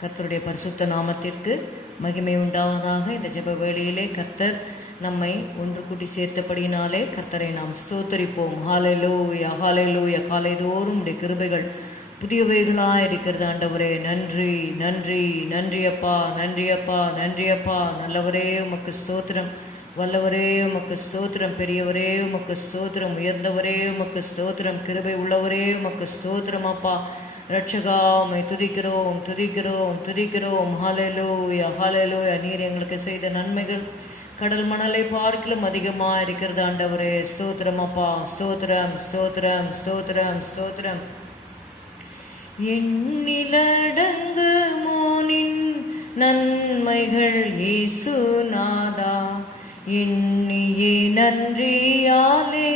கர்த்தருடைய பரிசுத்த நாமத்திற்கு மகிமை உண்டாவதாக. இந்த ஜெப வேளையிலே கர்த்தர் நம்மை ஒன்று கூட்டி சேர்த்தபடியினாலே கர்த்தரை நாம் ஸ்தோத்தரிப்போம். ஹல்லேலூயா, ஹல்லேலூயா. காலைதோறும் உடைய கிருபைகள் புதியவைகளாக இருக்கிறது ஆண்டவரே. நன்றி நன்றி நன்றி அப்பா, நன்றி அப்பா, நன்றி அப்பா. நல்லவரே உமக்கு ஸ்தோத்திரம், வல்லவரே உமக்கு ஸ்தோத்திரம், பெரியவரே உமக்கு ஸ்தோத்திரம், உயர்ந்தவரே உமக்கு ஸ்தோத்திரம், கிருபை உள்ளவரே உமக்கு ஸ்தோத்திரம் அப்பா. ரட்சகா உம்மை துதிக்கிறோம் துதிக்கிறோம் துதிக்கிறோம். ஹல்லேலூயா, ஹல்லேலூயா. நீர் எங்களுக்கு செய்த நன்மைகள் கடல் மணலை பார்க்கலும் அதிகமாக இருக்கிறது ஆண்டவரே. ஸ்தோத்திரம் அப்பா, ஸ்தோத்திரம் ஸ்தோத்திரம் ஸ்தோத்திரம் ஸ்தோத்திரம். எண்ணிலடங்கு மோனின் நன்மைகள் இயேசுநாதா, எண்ணியே நன்றியாலே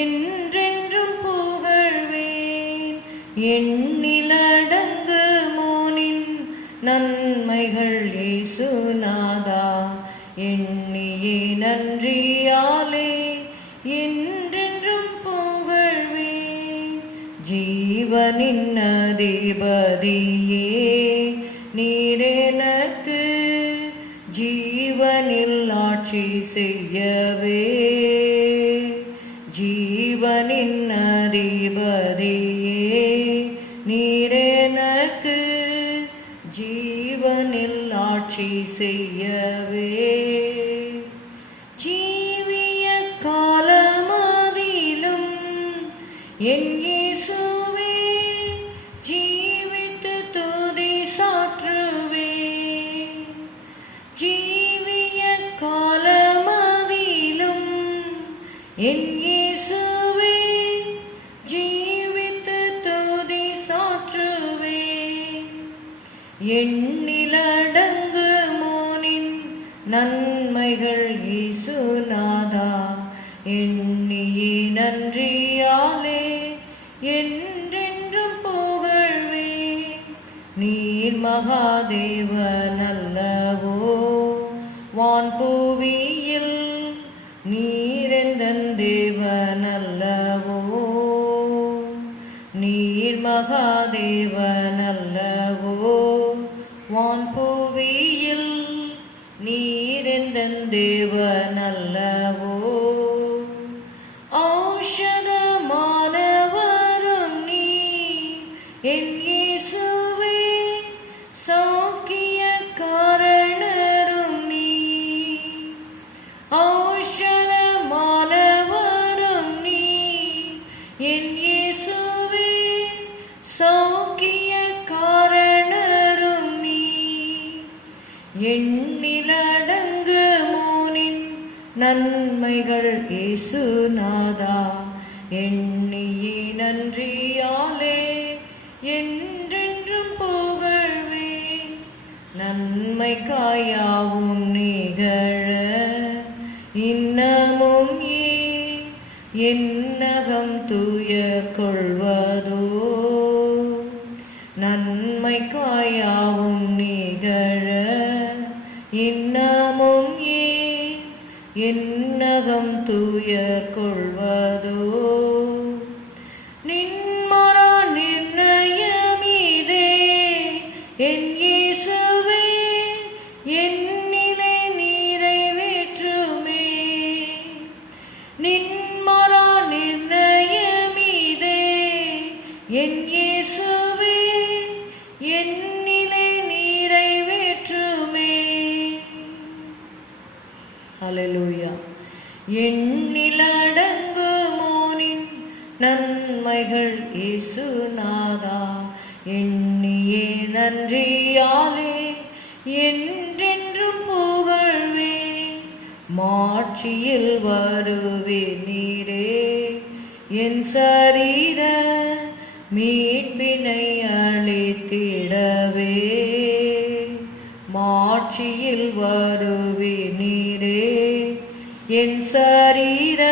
என்றென்றும் புகழ்வேன். எண்ணிலடங்கு மோனின் நன்மைகள் இயேசுநாதா, எண்ணியே நன்றியாலே என்றென்றும் புகழ்வேன். ஜீவனின் அதிபதியே நீரெனக்கு ஜீவனில் ஆட்சி செய்யவே. ஜீவனின் அதிபதியே நீரெனக்கு ஜீவனில் ஆட்சி செய்யவே. ஜீவிய காலமதிலும் என் இயேசுவே ஜீவித்து துதி சாற்றுவே. ஜீவிய காலமதிலும் என் இயேசுவே ஜீவித்து துதி சாற்றுவே. எண்ணிலடங்கு மோனின் நன்மைகள் இயேசுநாதா, எண்ணியே நன்றியாலே என்றென்றும் புகழ்வேன். நீர் மகாதேவனல்லவோ வான்பூவியில், நீரெந்தன் தேவனல்லவோ. நீர் மகாதேவனல்லவோ வான்பூவியில், நீரெந்தன் தேவனல்லவோ. ஔஷதமானவரும் நீர் என் இயேசுவே, சௌக்கிய காரணரும் நீர். ஔஷதமானவரும் நீர் என் இயேசுவே, சௌக்கிய காரணரும் நீர். எண்ணிலடங்கு மோனின் நன்மைகள் இயேசுநாதா, எண்ணியே நன்றியாலே என்றென்றும் புகழ்வேன். நன்மைக்காயாவும் நிகழ இன்னமும் என்னகம் துயர் கொள்வதோ. நன்மைக்காயாவும் நிகழ இன்னமும் என்னகம் துயர் கொள்வதோ. நின்மரா நிர்ணயமிதே என் இயேசுவே, என்னிலே நிறைவேற்றுமே. நின்மரா நிர்ணயமிதே என் இயேசுவே, என்னிலே நிறைவேற்றுமே. ஹல்லேலூயா. எண்ணிலடங்கு மோனின் நன்மைகள் இயேசுநாதா, எண்ணியே நன்றியாலே என்றென்றும் புகழ்வேன். மாட்சியில் வருவே நீரே என் சரீர மீட்பினை அளித்திடவே. மாட்சியில் வருவே நீரே என் சரீர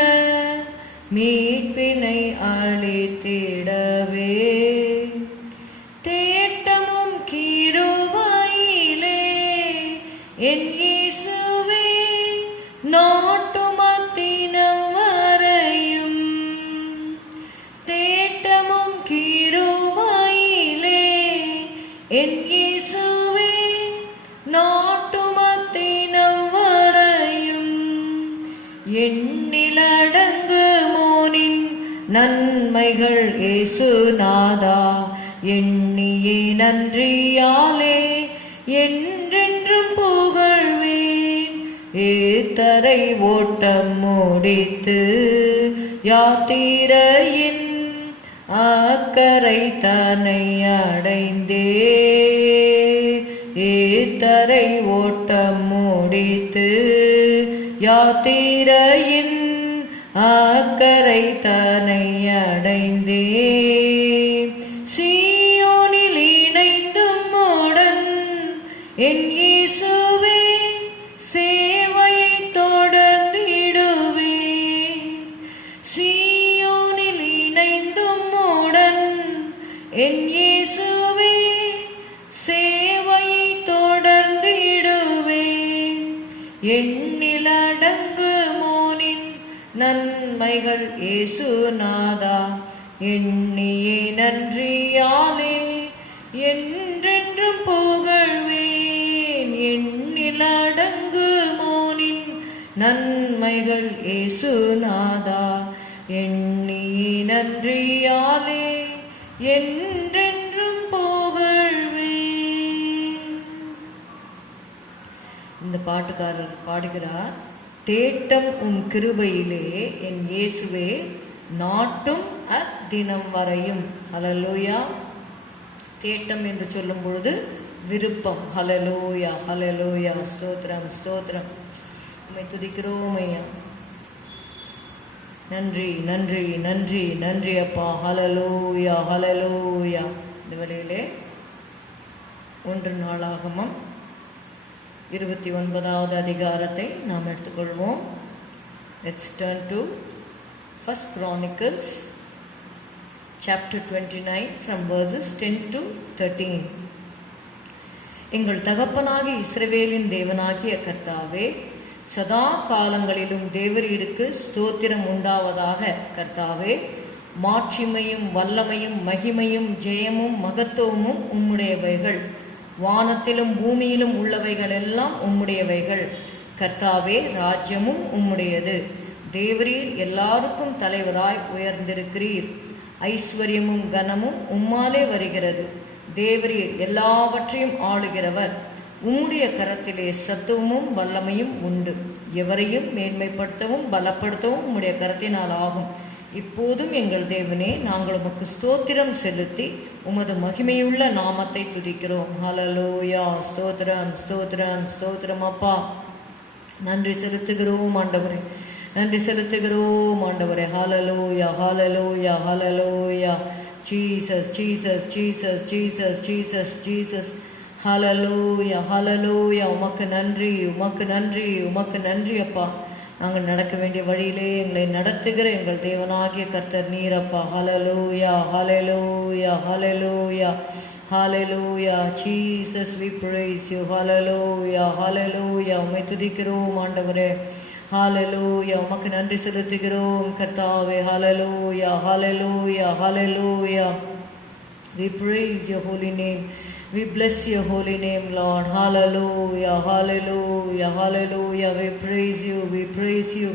மீட்பினை அளித்திடவே. தேட்டமும் கிருபையிலே என் இயேசுவே நாட்டுமத்தினம் வரையும். தேட்டமும் கிருபையிலே என் இயேசுவே நாட்டுமத்தினம் வரையும் எண்ணிலடங்குமோனின் நன்மைகள் இயேசுநாதா எண்ணியே நன்றியாலே என்றென்றும் புகழ்வேன். ஏத்தரை ஓட்டம் முடித்து யாத்திரையின் அக்கரை தன்னை அடைந்தே. ஏத்தரை ஓட்டம் முடித்து யாத்திரையின் அக்கரை தன்னை அடைந்தே. சீயோனில் இணைந்தும் உடன் என் இயேசுவே சேவையை தொடர்ந்திடுவேன். சீயோனில் இணைந்தும் உடன் என் இயேசுவே சேவையை தொடர்ந்திடுவேன். எண்ணிலடங்குமோனின் நன்மைகள் இயேசுநாதா எண்ணியே நன்றியாலே என்றென்றும் புகழ்வேன். எண்ணிலடங்குமோனின் நன்மைகள் இயேசுநாதா எண்ணியே நன்றியாலே என்றென்றும் புகழ்வேன். இந்த பாட்டுக்காரர் பாடுகிறார், தேட்டம் உம் கிருபையிலே என் இயேசுவே நாட்டும் அத்தினம் வரையும். ஹல்லேலூயா. தேட்டம் என்று சொல்லும் பொழுது விருப்பம். ஹல்லேலூயா ஹல்லேலூயா. ஸ்தோத்திரம் ஸ்தோத்திரம். உம்மை துதிக்கிறோம் ஐயா. நன்றி நன்றி நன்றி நன்றி அப்பா. ஹல்லேலூயா ஹல்லேலூயா. இந்த வேளையிலே 1 நாளாகமம் 29வது அதிகாரத்தை நாம் எடுத்துக்கொள்வோம். Let's turn to 1 Chronicles chapter 29 from verses 10 to 13. எங்கள் தகப்பனாகி இஸ்ரவேலின் தேவனாகிய கர்த்தாவே, சதா காலங்களிலும் தேவரீருக்கு ஸ்தோத்திரம் உண்டாவதாக. கர்த்தாவே, மாட்சிமையும் வல்லமையும் மகிமையும் ஜெயமும் மகத்துவமும் உம்முடையவைகள். வானத்திலும் பூமியிலும் உள்ளவைகள் எல்லாம் உம்முடையவைகள். கர்த்தாவே, ராஜ்யமும் உம்முடையது. தேவரீர் எல்லாருக்கும் தலைவராய் உயர்ந்திருக்கிறீர். ஐஸ்வர்யமும் கனமும் உம்மாலே வருகிறது. தேவரீர் எல்லாவற்றையும் ஆளுகிறவர். உம்முடைய கரத்திலே சத்துவமும் வல்லமையும் உண்டு. எவரையும் மேன்மைப்படுத்தவும் பலப்படுத்தவும் உம்முடைய கரத்தினால் ஆகும். இப்போதும் எங்கள் தேவனே, நாங்கள் உமக்கு ஸ்தோத்திரம் செலுத்தி உமது மகிமையுள்ள நாமத்தை துதிக்கிறோம். ஹல்லேலூயா. ஸ்தோத்திரம் ஸ்தோத்திரம் ஸ்தோத்திரம் அப்பா. நன்றி செலுத்துகிறோம் ஆண்டவரே, நன்றி செலுத்துகிறோம் ஆண்டவரே. Hallelujah hallelujah hallelujah. Jesus Jesus Jesus Jesus Jesus Jesus. Hallelujah hallelujah. உமக்கு நன்றி உமக்கு நன்றி உமக்கு நன்றி அப்பா. நாங்கள் நடக்க வேண்டிய வழியிலே எங்களை நடத்துகிற எங்கள் தேவனாகிய கர்த்தர் நீரப்பா. Hallelujah hallelujah hallelujah hallelujah. Jesus we praise you. Hallelujah hallelujah. உம்மை துதிக்கிறோம் ஆண்டவரே. ஹல்லேலூயா. உமக்கு நன்றி செலுத்துகிறோம் கர்த்தாவே. ஹல்லேலூயா hallelujah hallelujah. We praise your holy name. We bless your holy name, Lord. Hallelujah, hallelujah, hallelujah. We praise you, we praise you.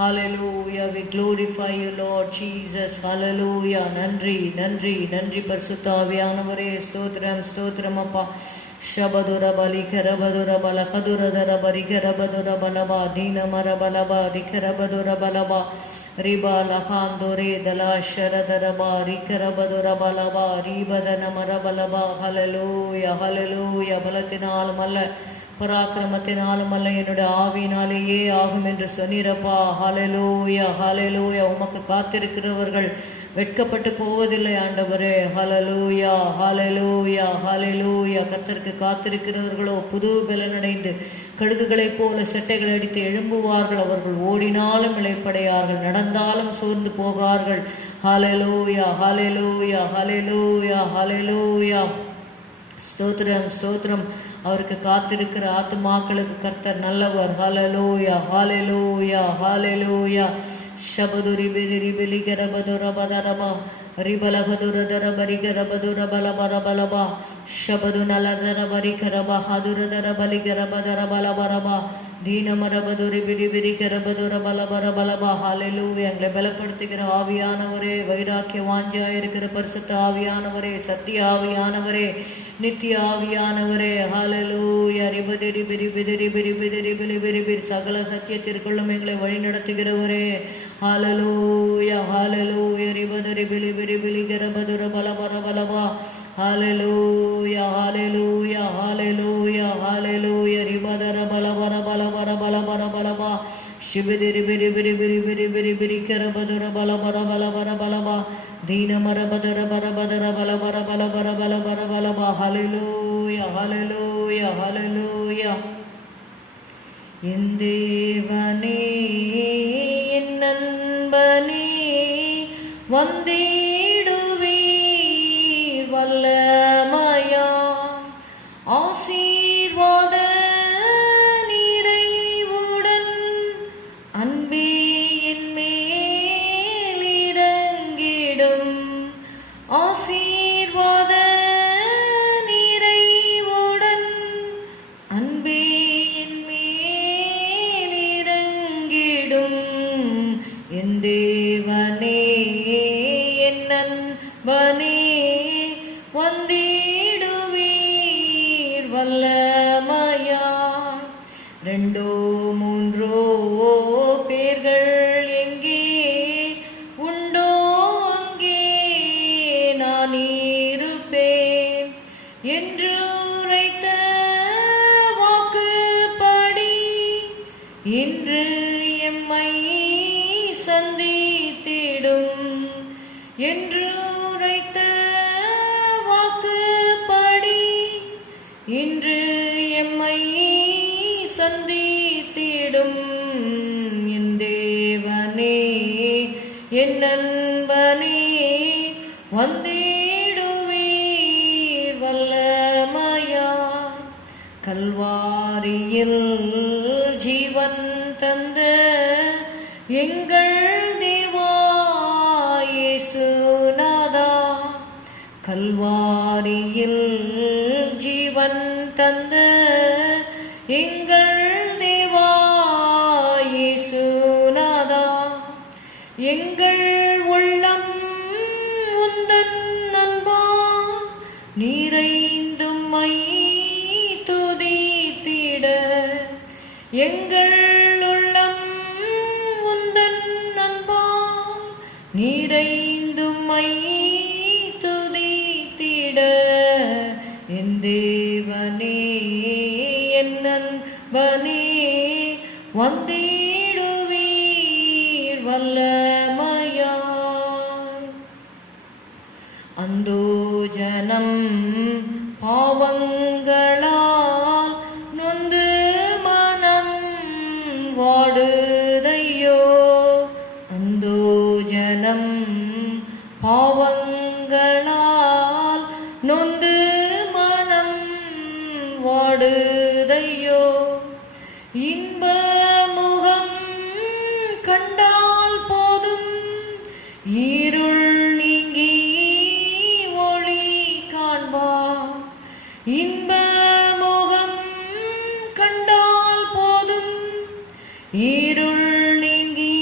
Hallelujah, we glorify you, Lord Jesus. Hallelujah. நன்றி நன்றி நன்றி பரிசுத்த ஆவியானவரே. ஸ்தோத்திரம் ஸ்தோத்திரம் அப்பா. ಶಬದುರ ಬಲಿಖರ ಬದುರ ಬಲ ಕದುರದರ ಬರಿಖರ ಬದುರ ಬಲಬ ದೀನಮರ ಬಲಬ ರಿಖರ ಬದುರ ಬಲಬ ರಿಬ ಲಹಾಂದೊರೆ ದಲ ಶರದರ ಬ ರಿಖರ ಬದುರ ಬಲಬ ರೀಬದನ ಮರ ಬಲಬ. ஹல்லேலூயா ஹல்லேலூயா. பலத்தினால் மல்ல பராக்கிரமத்தினாலும் அல்ல, என்னுடைய ஆவியினாலேயே ஆகும் என்று சொன்னீரப்பா. ஹல்லேலூயா ஹல்லேலூயா. உமக்கு காத்திருக்கிறவர்கள் வெட்கப்பட்டு போவதில்லை ஆண்டவரே. ஹல்லேலூயா ஹல்லேலூயா ஹல்லேலூயா. கர்த்தருக்கு காத்திருக்கிறவர்களோ புது பலனடைந்து கழுகுகளைப் போல செட்டைகள் அடித்து எழும்புவார்கள். அவர்கள் ஓடினாலும் இளைப்படையார்கள், நடந்தாலும் சோர்ந்து போகார்கள். ஹல்லேலூயா ஹல்லேலூயா ஹல்லேலூயா ஹல்லேலூயா. ஸ்தோத்திரம் ஸ்தோத்திரம். அவருக்கு காத்திருக்கிற ஆத்துமாக்களுக்கு கர்த்தர் நல்லவர். ஹல்லேலூயா ஹல்லேலூயா ஹல்லேலூயா. ಶಬದುರಿ ಬಿರಿರಿ ಬಿಲಿಗೆರ ಬದುರ ಬದರಬ ರಿಬಲಗದುರದರ ಬರಿಗರಬದುರ ಬಲಬರಬಲಬ ಶಬದು ನಲದರ ಬರಿಕರಬ ಹದುರದರ ಬಲಿಗರಬದರ ಬಲಬರಬ தீனமரபதுரி பிரி பிரி கரபதுர பலபர பலபா ஹalleluya. எங்களை பலப்படுத்துகிற ஆவியானவரே, வைராக்கிய வாஞ்சியா இருக்கிற பரிசுத்த ஆவியானவரே, சத்திய ஆவியானவரே, நித்திய ஆவியானவரே, ஹalleluya. ரிபதிரி பிரி பிதிரி பிரி பிதிரி பிரி பிரி பிரி சகல சத்தியத்திற்குள்ளும் எங்களை வழி நடத்துகிறவரே, ஹalleluya ஹalleluya. ரிபதிரி பிலி பிரி பிலி கரபதுர பலபர பலபா ஹalleluya ஹalleluya ஹalleluya ஹalleluya. ரிபதர பலபர பலபர பலபர பலபா ಶಿಬಿದಿರಿ ಬಿರಿ ಬಿರಿ ಬಿರಿ ಬಿರಿ ಬಿರಿ ಬಿರಿ ಕೆರಬದರ ಬಲಬರ ಬಲಬರ ಬಲಬಾ ದೀನಮರ ಬದರ ಬರ ಬದರ ಬಲಬರ ಬಲಬರ ಬಲಬರ ಬಲಬಾ ஹalleluya ஹalleluya ஹalleluya. என் தேவனே என் நண்பனே வந்திடுவீர் வல்லமையா ஆசீர்வாத ஆசீர்வாத நிறைவுடன் அன்பே என் மேல் இறங்கிடும். என் தேவனே என் நண்பனே வந்திடுவீர் வல்லமையா. ரெண்டோ மூன்றோ பேர்கள் எங்கே உண்டோ இருப்பேன் என்று உரைத்த வாக்குப்படி இன்று எம்மை சந்தித்திடும். என்று உரைத்த வாக்குப்படி இன்று எம்மை சந்தித்திடும். என் தேவனே என் நண்பனே வந்திடுவீர் வல்லமையா. கல்வாரியில் ஜீவன் தந்த எங்கள் தேவா இயேசுநாதா, கல்வாரியில் ஜீவன் தந்த எங்கள் தேவா இயேசுநாதா, எங்கள் உள்ளம் உந்தன் அன்பா நிறைந்தும் மை துதித்திட. எங்கள் உள்ளம் உந்தன் அன்பா நிறைந்தும் மை துதித்திட. என் தேவனே என் நண்பனே வந்திடுவீர் வல்லமையா. அந்தோ ஜனம் பாவங்களால் நொந்து மனம் வாடுதையோ. அந்தோ ஜனம் பாவங்களால் நொந்து மனம் வாடுதையோ. இன்ப முகம் கண்டால் போதும் இருள் நீங்கி ஒளி காண்பார். இன்ப முகம் கண்டால் போதும் இருள் நீங்கி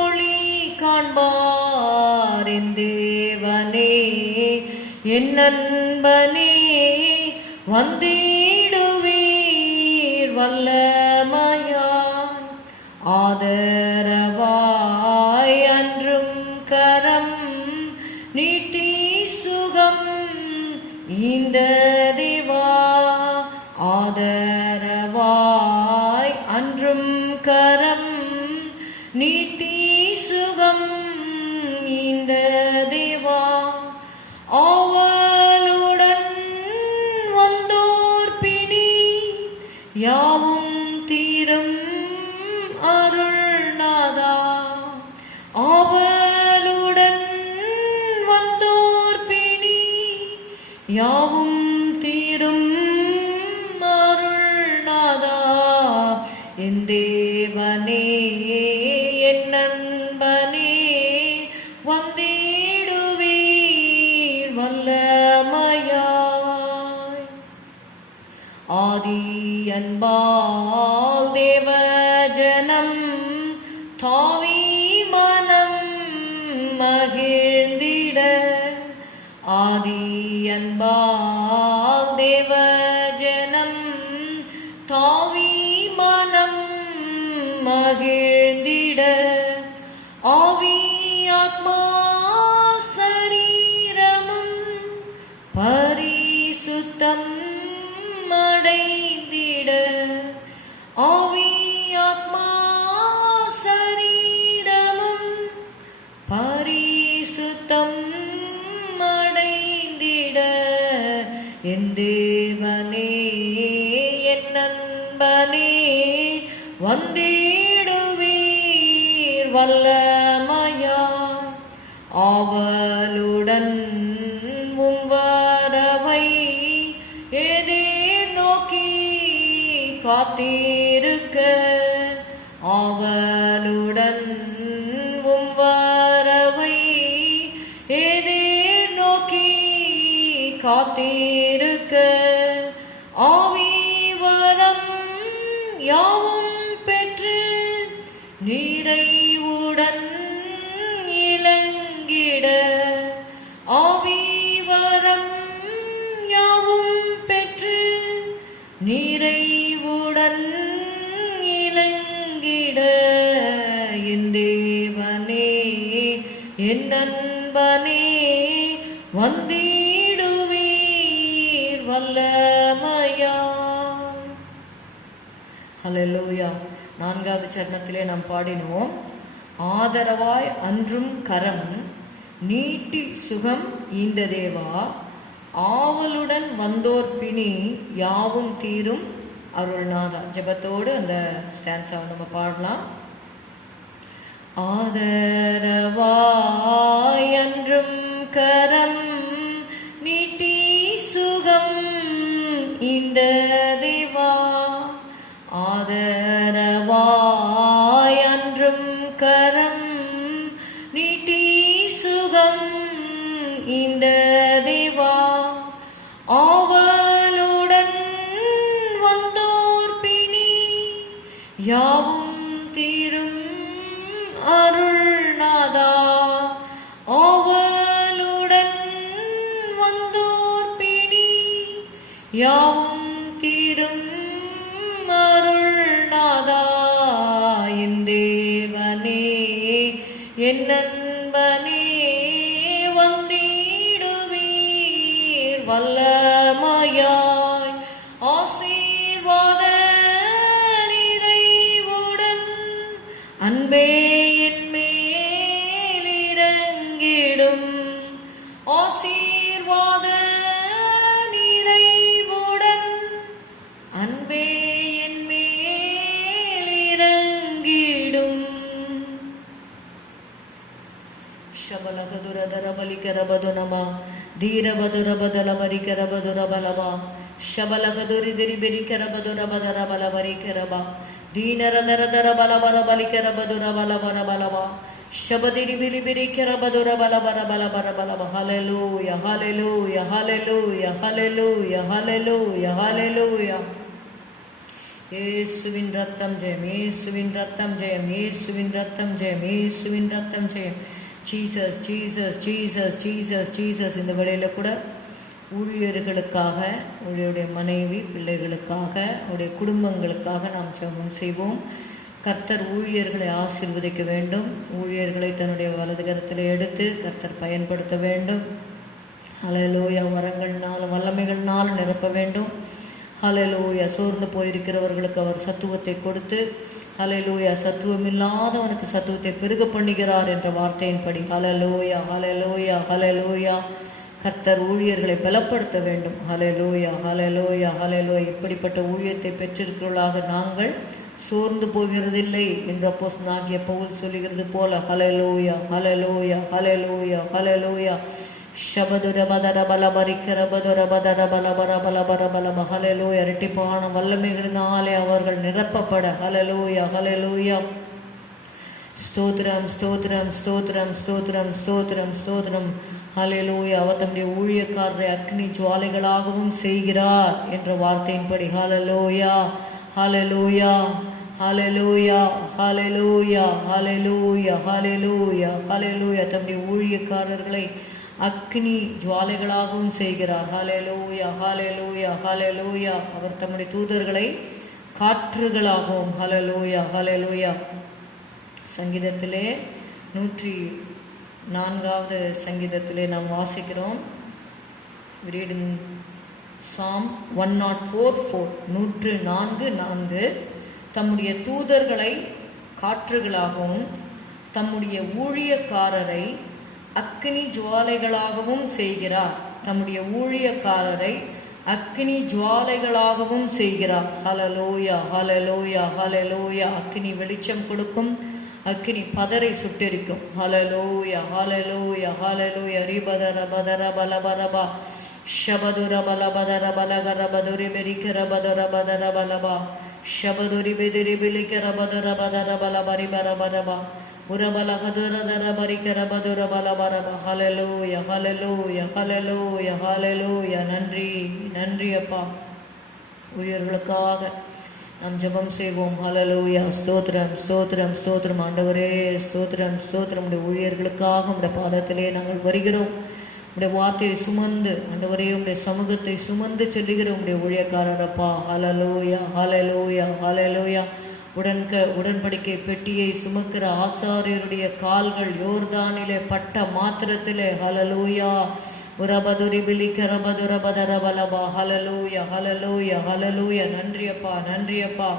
ஒளி காண்பார். என் தேவனே என் நண்பனே வந்திடுவீர் வல்லமையா. ஆதரவாய் அன்றும் கரம் நீட்டி சுகம் இந்த தேவா. ஆதரவாய் அன்றும் கரம் நீட்டி சுகம் இந்த தேவா. ஆவலுடன் வந்தோர் பிணி யாவும் தீரும் அருள்நாதா. ஆவலுடன் வந்தோர் பிணி யாவும் தீரும் அருள்நாதா. என் தேவனே என் நண்பனே வந்திடுவீர் ஆதி அன்பால் தேவஜனம் தாவி மனம் மகிழ்ந்திட, ஆதி அன்பால் தேவஜனம் தாவி மனம் மகிழ்ந்திட, ஆவி ஆத்மா சரீரமும் பரிசுத்தம் அடைந்திட, ஆவி ஆத்மா சரீரமும் பரிசுத்தம் அடைந்திட, என் தேவனே என் நண்பனே வந்திடுவீர் வல்லமையா, ஆவலுடன் வரவை ஏதே நோக்கி காத்திருக்க, ஆவலுடன் வரவை ஏதே நோக்கி காத்திருக்க, ஆவி வரம் யாவும் பெற்று நிறைவுடன் இலங்கிட, ஆவி வரம் யாவும் பெற்று நிறைவுடன் இலங்கிட, என் தேவனே என் நண்பனே வந்திடுவீர் வல்லமையா. ஹல்லேலூயா. 4வது சரணத்திலே நாம் பாடினோம், ஆதரவாய் அன்றும் கரம் நீட்டி சுகம் ஈந்த தேவா, ஆவலுடன் வந்தோர் பிணி யாவும் தீரும் அருள்நாதா. ஜெபத்தோடு அந்த ஸ்டான்ஸாவை நம்ம பாடலாம். ஆதரவாய் அன்றும் கரம் நீட்டி சுகம் இந்த தேவா, ஆதரவாய் அன்றும் கரம் நீட்டி சுகம் இந்த தேவா, ஆவலுடன் வந்தோர் பிணி யாவும் தீரும் அருள்நாதா, ஆவலுடன் வந்தோர் பிணி யாவும் தீரும் அருள்நாதா, என் தேவனே என் நண்பனே வந்திடுவீர் வல்லமையாய், ஆசீர்வாத நிறைவுடன் அன்பே என் மேல் இறங்கிடும், ஆசீர்வாத நிறைவுடன் அன்பே என் மேல் இறங்கிடும். ಶಬಲಗದುರದರ ಬಲಿಕರಬದು ನಮ ಧೀರಬದುರ ಬದಲ ಬರಿಕರಬದುರ ಬಲಬ, ಶಬಲಗದುರಿದಿರಿ ಬೆರಿಕರಬದುರ ಬದರ ಬಲ ಬರಿಕರಬ, ದೀನರದರದರ ಬಲಬರ ಬಲಿಕರಬದುರ ಬಲಬರ ಬಲಬ, ಶಬದಿರಿ ಬಿಲಿ ಬಿರಿಕರಬದುರ ಬಲಬರ ಬಲಬರ ಬಲಬ. Hallelujah hallelujah hallelujah hallelujah hallelujah hallelujah. இயேசுவின் ரத்தம் ஜெயம், இயேசுவின் ரத்தம் ஜெயம், இயேசுவின் ரத்தம் ஜெயம், இயேசுவின் ரத்தம் ஜெயம். Jesus Jesus Jesus Jesus Jesus. இந்த வேளையில் கூட ஊழியர்களுக்காக, உங்களுடைய மனைவி பிள்ளைகளுக்காக, உங்களுடைய குடும்பங்களுக்காக நாம் ஜெபம் செய்வோம். கர்த்தர் ஊழியர்களை ஆசீர்வதிக்க வேண்டும். ஊழியர்களை தன்னுடைய வலது கரத்தில் எடுத்து கர்த்தர் பயன்படுத்த வேண்டும். ஹல்லேலூயா. வரங்கள்னால் வல்லமைகள்னால் நிரப்ப வேண்டும். ஹல்லேலூயா. சோர்ந்து போயிருக்கிறவர்களுக்கு அவர் சத்துவத்தை கொடுத்து, ஹல்லேலூயா, சத்துவமில்லாதவனுக்கு சத்துவத்தை பெருக பண்ணுகிறார் என்ற வார்த்தையின்படி, ஹல்லேலூயா ஹல்லேலூயா ஹல்லேலூயா, கர்த்தர் ஊழியர்களை பலப்படுத்த வேண்டும். ஹல்லேலூயா ஹல்லேலூயா ஹல்லேலூயா. இப்படிப்பட்ட ஊழியத்தை பெற்றிருக்கிறவர்களாக நாங்கள் சோர்ந்து போகிறதில்லை என்று அப்போஸ்தலனாகிய பவுல் சொல்லுகிறது போல, ஹல்லேலூயா ஹல்லேலூயா ஹல்லேலூயா ஹல்லேலூயா. ಶಬದುರ ಬದರ ಬಲ ಬರಿಕರ ಬದುರ ಬದರ ಬಲ ಬರ ಬಲ ಬರ ಬಲ ஹல்லேலூயா. இரட்டிப்பான வல்லமைகளினாலே அவர்கள் நிரப்பப்பட. ஹல்லேலூயா ஹல்லேலூயா. ஸ்தோத்திரம் ஸ்தோத்திரம் ஸ்தோத்திரம் ஸ்தோத்திரம் ஸ்தோத்திரம் ஸ்தோத்திரம். ஹalleluya. அவர் தம்முடைய ஊழியக்காரரை அக்னி ஜுவாலைகளாகவும் செய்கிறார் என்ற வார்த்தையின்படி ஹalleluya, ஹalleluya, ஹalleluya, ஹalleluya, ஹalleluya, ஹalleluya, ஹalleluya. தம்முடைய ஊழியக்காரர்களை அக்னி ஜுவாலைகளாகவும் செய்கிறார். ஹalleluya, ஹalleluya, ஹalleluya. அவர் தம்முடைய தூதர்களை காற்றுகளாகவும் ஹalleluya, ஹalleluya. சங்கீதத்திலே 104வது சங்கீதத்திலே நாம் வாசிக்கிறோம். We read in Psalm 104:4 104:4 தம்முடைய தூதர்களை காற்றுகளாகவும் தம்முடைய ஊழியக்காரரை அக்னி ஜுவாலைகளாகவும் செய்கிறார். தம்முடைய ஊழியக்காரரை அக்னி ஜுவாலைகளாகவும் செய்கிறார். ஹalleluya, ஹalleluya, ஹalleluya. அக்னி வெளிச்சம் கொடுக்கும், அக்னி பதரை சுட்டெரிக்கும். ஹalleluya, ஹalleluya, ஹalleluya. ரிபதர பதர பலபரபா ஷபதுர பலபதர பலகர பதுரி பெரிக்கர பதர பதர பலபா ஷபதுரி பெதிரி பிலிக்கர பதர பதர பலபரி பரபரபா உரபல கதுரதர பரிக்கர பதுர பலபரபா. ஹalleluya, ஹalleluya, ஹalleluya, ஹalleluya. நன்றி, நன்றி அப்பா. ஊழியர்களுக்காக நாம் ஜெபம் செய்வோம். ஹalleluya. ஸ்தோத்திரம், ஸ்தோத்திரம், ஸ்தோத்திரம் ஆண்டவரே. ஸ்தோத்திரம், ஸ்தோத்திரம். உடைய ஊழியர்களுக்காக உடைய பாதத்திலே நாங்கள் வருகிறோம். உடைய வார்த்தையை சுமந்து ஆண்டவரே உடைய சமூகத்தை சுமந்து செல்லுகிற உடைய ஊழியக்காரரப்பா. ஹalleluya, ஹalleluya, ஹalleluya. உடன்படிக்கை பெட்டியை சுமக்கிற ஆசாரியருடைய கால்கள் யோர்தானிலே பட்ட மாத்திரத்திலே ஹalleluya உரபதுரி பிலிக்கர பதுர பதர பலபா. ஹalleluya, ஹalleluya, ஹalleluya. நன்றி அப்பா, நன்றி அப்பா.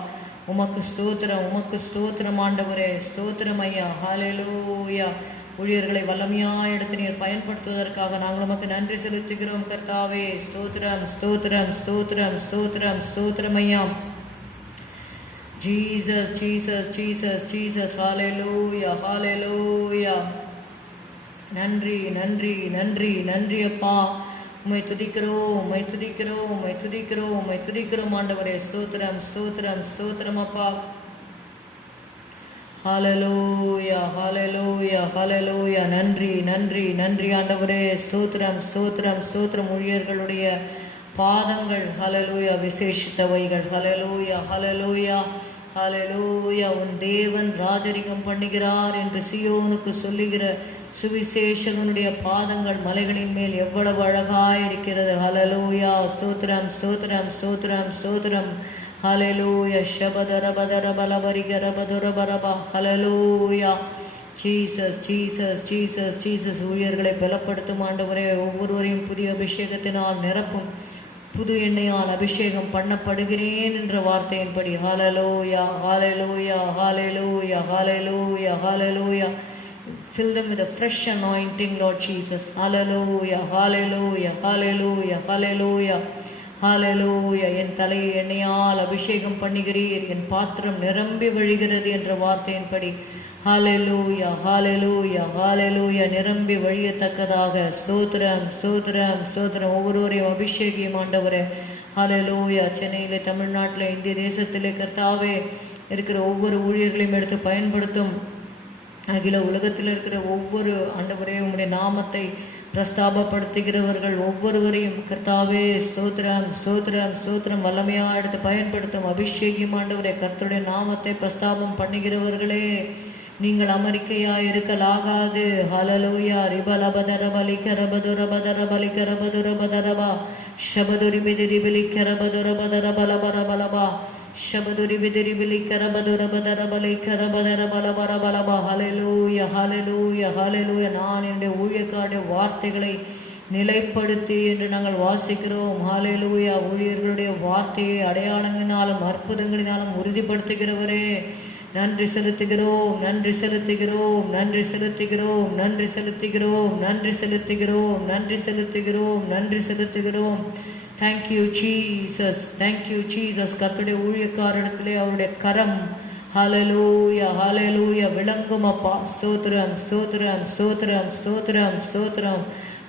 உமக்கு ஸ்தோத்திரம், உமக்கு ஸ்தோத்திரம் ஆண்டவரே. ஸ்தோத்திரம் ஐயா. ஹalleluya. ஊழியர்களை வல்லமையாக எடுத்து நீர் பயன்படுத்துவதற்காக நாங்கள் உமக்கு நன்றி செலுத்துகிறோம் கர்த்தாவே. ஸ்தோத்திரம், ஸ்தோத்திரம், ஸ்தோத்திரம், ஸ்தோத்திரம், ஸ்தோத்திரம் ஐயா. Jesus, Jesus, Jesus, Jesus. Hallelujah, hallelujah. நன்றி, நன்றி, நன்றி, நன்றி அப்பா. உம்மை துதிக்கிறோம், உம்மை துதிக்கிறோம், உம்மை துதிக்கிறோம், உம்மை துதிக்கிறோம் ஆண்டவரே. ஸ்தோத்திரம், ஸ்தோத்திரம், ஸ்தோத்திரம் அப்பா. ஹalleluya, ஹalleluya, ஹalleluya. நன்றி, நன்றி, நன்றி ஆண்டவரே. ஸ்தோத்திரம், ஸ்தோத்திரம், ஸ்தோத்திரம். ஊழியர்களுடைய பாதங்கள் ஹalleluya விசேஷித்தவைகள். ஹalleluya, ஹalleluya, ஹalleluya. உன் தேவன் ராஜரிகம் பண்ணுகிறார் என்று சியோனுக்கு சொல்லுகிற சுவிசேஷகனுடைய பாதங்கள் மலைகளின் மேல் எவ்வளவு அழகாயிருக்கிறது. ஹalleluya. ஸ்தோத்திரம், ஸ்தோத்திரம், ஸ்தோத்திரம், ஸ்தோத்திரம். ஹalleluya. ஷபதர பதர பலபரிகர பதுர பரபா. Hallelujah. Jesus, Jesus, Jesus, Jesus. ஊழியர்களை பலப்படுத்தும் ஆண்டவரே. ஒவ்வொருவரையும் புதிய அபிஷேகத்தினால் நிரப்பும். புது எண்ணெயால் அபிஷேகம் பண்ணப்படுகிறேன் என்ற வார்த்தையின்படி ஹalleluya, ஹalleluya, ஹalleluya, ஹalleluya, ஹalleluya. Fill them with a fresh anointing, Lord Jesus. Hallelujah, hallelujah, hallelujah, hallelujah, hallelujah. என் தலையை எண்ணெயால் அபிஷேகம் பண்ணுகிறீர், என் பாத்திரம் நிரம்பி வழிகிறது என்ற வார்த்தையின்படி ஹalleluya, hallelujah, hallelujah. நிரம்பி வழியத்தக்கதாக ஸ்தோத்திரம், ஸ்தோத்திரம், ஸ்தோத்திரம். ஒவ்வொருவரையும் அபிஷேகியும் ஆண்டவரே. ஹalleluya. சென்னையிலே, தமிழ்நாட்டில், இந்திய தேசத்திலே கர்த்தாவே இருக்கிற ஒவ்வொரு ஊழியர்களையும் எடுத்து பயன்படுத்தும். அகில உலகத்தில் இருக்கிற ஒவ்வொரு ஆண்டவரே உம்முடைய நாமத்தை பிரஸ்தாபப்படுத்துகிறவர்கள் ஒவ்வொருவரையும் கர்த்தாவே ஸ்தோத்திரம், ஸ்தோத்திரம், ஸ்தோத்திரம். வல்லமையாக எடுத்து பயன்படுத்தும். அபிஷேகம் ஆண்டவரே. கர்த்தருடைய நாமத்தை பிரஸ்தாபம் பண்ணுகிறவர்களே, நீங்கள் அமெரிக்கையாய் இருக்கலாகாது. ஹalleluya. ரிபலபதர பலிகர பதுர பதர பலிகர பதுர பதரபா ஷபதுரி பிதிரி பிலிகர பதுர பதர பலபர பலபா ஷபதுரி பிதிரி பிலிகர பதுர பதர பலிகர பதர பலபர பலபா. ஹalleluya, ஹalleluya, ஹalleluya. நான் என்னுடைய ஊழியக்காரருடைய வார்த்தைகளை நிலைப்படுத்தி என்று நாங்கள் வாசிக்கிறோம். ஹalleluya. ஊழியர்களுடைய வார்த்தையை அடையாளங்களினாலும் அற்புதங்களினாலும் உறுதிப்படுத்துகிறவரே, நன்றி செலுத்துகிறோம், நன்றி செலுத்துகிறோம், நன்றி செலுத்துகிறோம், நன்றி செலுத்துகிறோம், நன்றி செலுத்துகிறோம், நன்றி செலுத்துகிறோம், நன்றி செலுத்துகிறோம். Thank you Jesus, thank you Jesus. கர்த்தருடைய ஊழியக்காரரிடத்திலே அவருடைய கரம் ஹalleluya, ஹalleluya விளங்கும் அப்பா. ஸ்தோத்திரம், ஸ்தோத்திரம், ஸ்தோத்திரம், ஸ்தோத்திரம், ஸ்தோத்திரம்.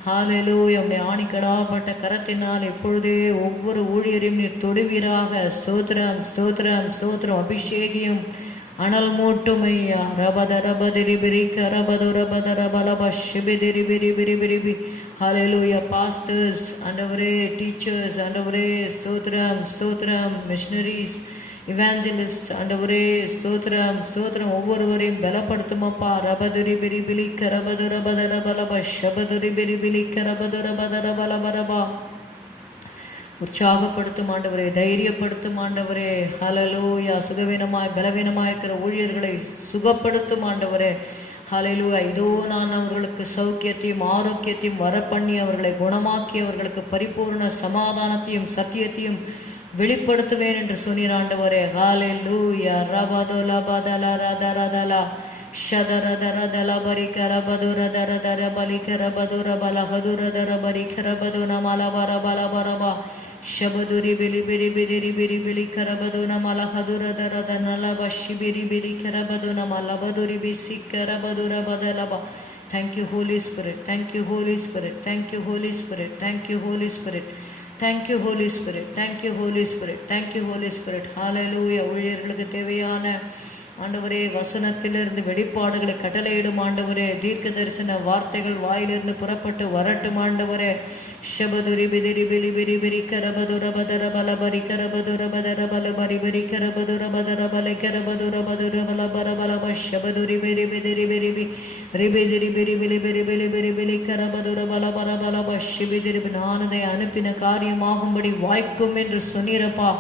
ஹalleluya. உம்முடைய ஆணிக்கடாப்பட்ட கரத்தினால் எப்பொழுதே ஒவ்வொரு ஊழியரையும் நீர் தொடுவீராக. ஸ்தோத்திரம், ஸ்தோத்திரம், ஸ்தோத்திரம். அபிஷேகியும் அனல் மூட்டுமையா ரபத ரபதிரி பிரிக்க ரபது ரபத ரபலப ஷிபிதிரி பிரி பிரி பிரி பி. ஹalleluya. பாஸ்டர்ஸ் ஆண்டவரே, டீச்சர்ஸ் ஆண்டவரே ஸ்தோத்திரம் ஸ்தோத்திரம், மிஷனரிஸ் இவாஞ்சலிஸ்ட் ஆண்டவரே ஸ்தோத்திரம் ஸ்தோத்திரம், ஒவ்வொருவரையும் பலப்படுத்துமப்பா. ரபதுரி பிரி பிலிக்க ரபது ரபத ரபலப ஷபதுரி பிரி பிலிக்க ரபது ரபத ரபலபரபா. உற்சாகப்படுத்தும் ஆண்டவரே, தைரியப்படுத்தும் ஆண்டவரே. ஹalleluya. சுகவீனமாய் பலவீனமாய் இருக்கிற ஊழியர்களை சுகப்படுத்தும் ஆண்டவரே. ஹalleluya. இதோ நான் அவர்களுக்கு சௌக்கியத்தையும் ஆரோக்கியத்தையும் வரப்பண்ணி அவர்களை குணமாக்கி அவர்களுக்கு பரிபூர்ண சமாதானத்தையும் சத்தியத்தையும் வெளிப்படுத்துவேன் என்று சொன்னீர் ஆண்டவரே. ஹalleluya. ரபதுல பதல ரதரதல ஷதரதரதல பரிகர பதுரதர தர பலிகர பதுர பலஹதுரதர பரிகர பதுன மலபர பலபரபா ஷபதுரி பிலி பிரி பிரி பிரி பிலி கரபதுன மலஹதுரதர தனல பஷி பிரி பிரி கரபதுன மலபதுரி PC கரபதுர பதலபா. Thank you Holy Spirit. Thank you Holy Spirit. Thank you Holy Spirit. Thank you Holy Spirit. Thank you Holy Spirit. Thank you Holy Spirit. Thank you Holy Spirit. Hallelujah. ஊழியர்களுக்கு தேவையான ஆண்டவரே வசனத்திலிருந்து வெளிப்பாடுகளை கட்டளையிடும் ஆண்டவரே. தீர்க்க தரிசன வார்த்தைகள் வாயிலிருந்து புறப்பட்டு வரட்டும் ஆண்டவரே. ஷபதுரி பிதிரி பிலி பிரி பிரி கரபதுர பதர பல பரி கரபதுர பதர பல பரி பரி கரபதுர பதர பலை கரபதுர பதுர பல பர பல ஷபதுரி பிரி பிதிரி பிரி பி ரிபிதிரி பிரி பிலி பிரி பிலி பிரி பிலி கரபதுர பல பல பல பஷிபிதிரி. நான் அதை அனுப்பின காரியமாகும்படி வாய்க்கும் என்று சொன்னீரப்பா.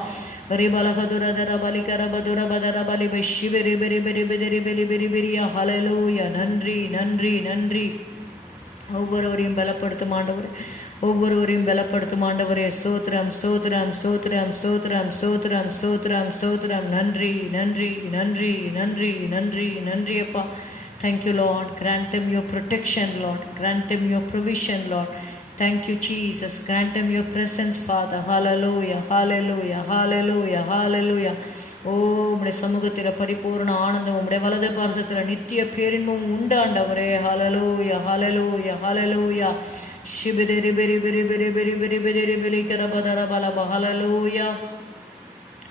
ரிபலகதுரதர பலிகரபதுர பதர பலி பஷிபிரி பிரி பிரி பிதிரி பிலி பிரி பிரியா. ஹalleluya. நன்றி நன்றி நன்றி. ஒவ்வொருவரையும் பலப்படுத்தும் ஆண்டவரே, ஒவ்வொருவரையும் பலப்படுத்தும் ஆண்டவரே. ஸ்தோத்திரம் ஸ்தோத்திரம் ஸ்தோத்திரம் ஸ்தோத்திரம் ஸ்தோத்திரம் ஸ்தோத்திரம் ஸ்தோத்திரம். நன்றி நன்றி நன்றி நன்றி நன்றி நன்றி அப்பா. Thank you Lord. Grant them your protection Lord. Grant them your provision Lord. Thank you Jesus. Grant them your presence Father. Hallelujah hallelujah hallelujah hallelujah. ஓ உம்முடைய சமூகத்தில் பரிபூர்ண ஆனந்தம், உம்முடைய வலது பாரசத்தில் நித்திய பேரின்பம் உண்டு ஆண்டவரே. ஹalleluya hallelujah hallelujah. ஷிபிதிரி பிரி பிரி பிரி பிரி பிரி பிரி பிரி கரபதர பலப. ஹalleluya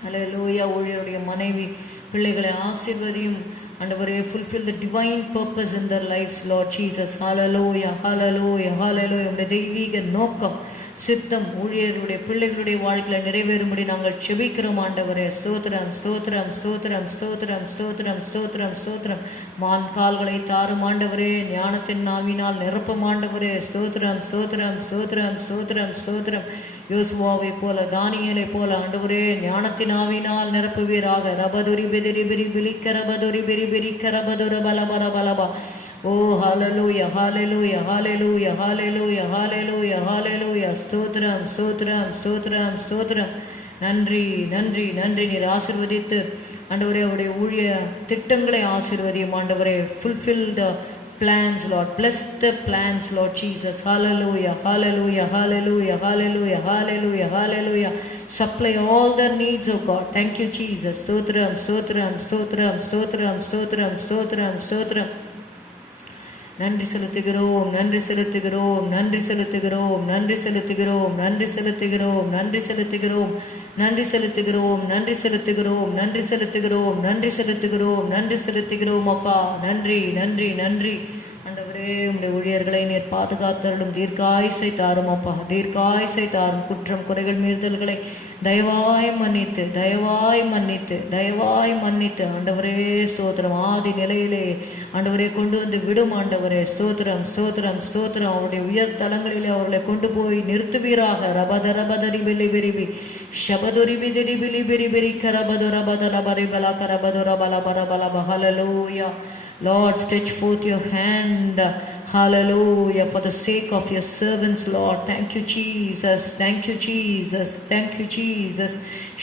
hallelujah. ஊழியருடைய மனைவி பிள்ளைகளை ஆசீர்வதியும் ஆண்டவரே. fulfill the divine purpose in their lives Lord Jesus. hallelujah hallelujah hallelujah. உம்முடைய தெய்வீக நோக்கம் சித்தம் ஊழியர்களுடைய பிள்ளைகளுடைய வாழ்க்கையில் நிறைவேறும்படி நாங்கள் செபிக்கிறோம் ஆண்டவரே. ஸ்தோத்திரம் ஸ்தோத்திரம் ஸ்தோத்திரம் ஸ்தோத்திரம் ஸ்தோத்திரம் ஸ்தோத்திரம் ஸ்தோத்திரம். மான் கால்களை தாரும் ஆண்டவரே, ஞானத்தின் நாவினால் நிரப்பும் ஆண்டவரே. ஸ்தோத்திரம் ஸ்தோத்திரம் ஸ்தோத்திரம் ஸ்தோத்திரம் ஸ்தோத்திரம். யோசுவாவை போல தானியேலை போல ஆண்டவரே ஞானத்தின் ஆவினால் நிரப்புவீராக. ரபதுரி பிதிரி பிரி பிலிக்க ரபதுரி பிரி பிரிக்க ரபதுர பலபர பலபா. ஓ ஹalleluya hallelujah hallelujah hallelujah hallelujah hallelujah. ஸ்தோத்திரம் ஸ்தோத்திரம் ஸ்தோத்திரம் ஸ்தோத்திரம். நன்றி நன்றி நன்றி. நீர் ஆசீர்வதித்து ஆண்டவரே அவருடைய ஊழிய திட்டங்களை ஆசீர்வதியும் ஆண்டவரே. fulfill the plans Lord. Bless the plans Lord Jesus. hallelujah hallelujah hallelujah hallelujah hallelujah hallelujah. Supply all their needs oh God. Thank you Jesus. ஸ்தோத்திரம் ஸ்தோத்திரம் ஸ்தோத்திரம் ஸ்தோத்திரம் ஸ்தோத்திரம் ஸ்தோத்திரம் ஸ்தோத்திரம். நன்றி செலுத்துகிறோம் நன்றி செலுத்துகிறோம் நன்றி செலுத்துகிறோம் நன்றி செலுத்துகிறோம் நன்றி செலுத்துகிறோம் நன்றி செலுத்துகிறோம் நன்றி செலுத்துகிறோம் நன்றி செலுத்துகிறோம் நன்றி செலுத்துகிறோம் நன்றி செலுத்துகிறோம் நன்றி செலுத்துகிறோம் அப்பா. நன்றி நன்றி நன்றி ஆண்டவரே. உம்முடைய ஊழியர்களை நீர் பாதுகாத்தருளும். தீர்க்காயுசை தாரும் அப்பா, தீர்க்காயுசை தாரும். குற்றம் குறைகள் மீறுதல்களை தயவாய் மன்னித்து தயவாய் மன்னித்து தயவாய் மன்னித்து ஆண்டவரே ஸ்தோத்திரம். ஆதி நிலையிலே ஆண்டவரே கொண்டு வந்து விடும் ஆண்டவரே. ஸ்தோத்திரம் ஸ்தோத்திரம் ஸ்தோத்திரம். அவருடைய உயர் தலங்களிலே அவர்களை கொண்டு போய் நிறுத்துவீராக. ரபத ரபதரி பிலி பிரிபி ஷபதுரி பிதிரி பிலி பிரி பிரி கரபதுர பதல பரி பல கரபதுர பல பர பல பஹலலூயா. Lord, stretch forth your hand, hallelujah, for the sake of your servants, Lord. Thank you, Jesus. Thank you, Jesus. Thank you, Jesus.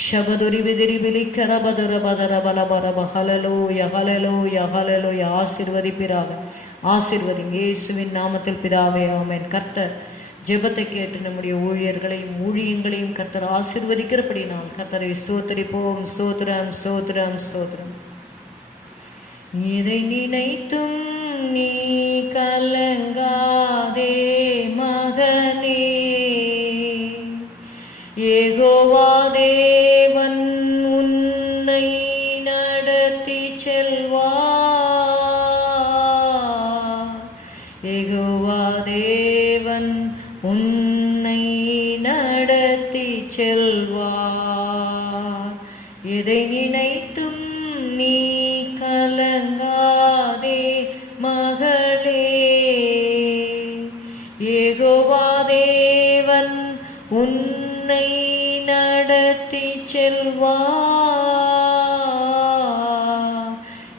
Shabaduri bidiri bili karabadara badara balabara, hallelujah, hallelujah, hallelujah. ஆசீர்வதிப்பீராக, ஆசீர்வதிங்க இயேசுவின் நாமத்தில் பிதாவே, ஆமென். கர்த்தர் ஜெபத்தை கேட்டு நம்முடைய ஊழியர்களையும் ஊழியங்களையும் கர்த்தர் ஆசீர்வதிக்கிறபடி நாம் கர்த்தரை ஸ்தோத்திரிப்போம். ஸ்தோத்திரம் ஸ்தோத்திரம் ஸ்தோத்திரம். இதை நினைத்தும் நீ கலங்காதே மகனே, யெகோவா தேவன் உன்னை நடத்தி எதை நினைத்தும் நீ கலங்காதே மகளே, யெகோவா தேவன் உன்னை நடத்தி செல்வார்.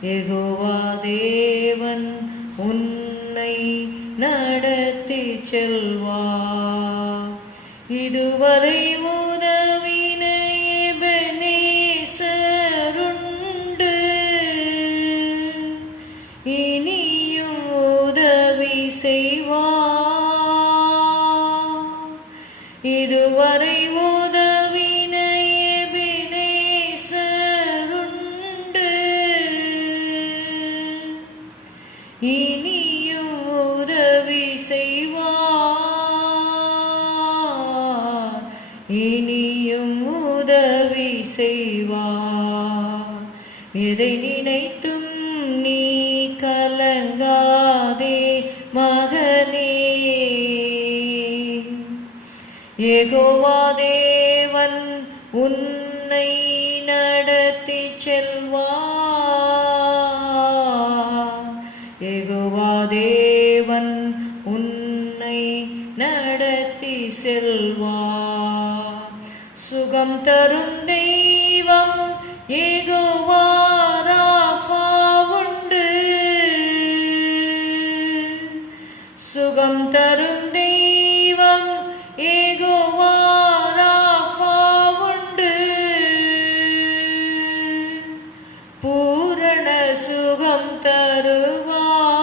யெகோவா தேவன் உன்னை நடத்தி செல்வார். இதுவரை உதவின எபெனேசருண்டு, இனியும் உதவி செய்வார். இதுவரை உதவின எபெனேசருண்டு, இனியும் உதவி செய்வார். இனியும் உதவி செய்வார். எதை நினைத்தும் நீ கலங்காதே மகனே, யெகோவா தேவன் உன்னை நடத்தி செல்வார். யெகோவா தேவன் உன்னை நடத்தி செல்வார். சுகம் தரும் தெய்வம் யெகோவா ராஃபா உண்டு, சுகம் தரும் தெய்வம் யெகோவா ராஃபா உண்டு. பூரண சுகம் தருவார்,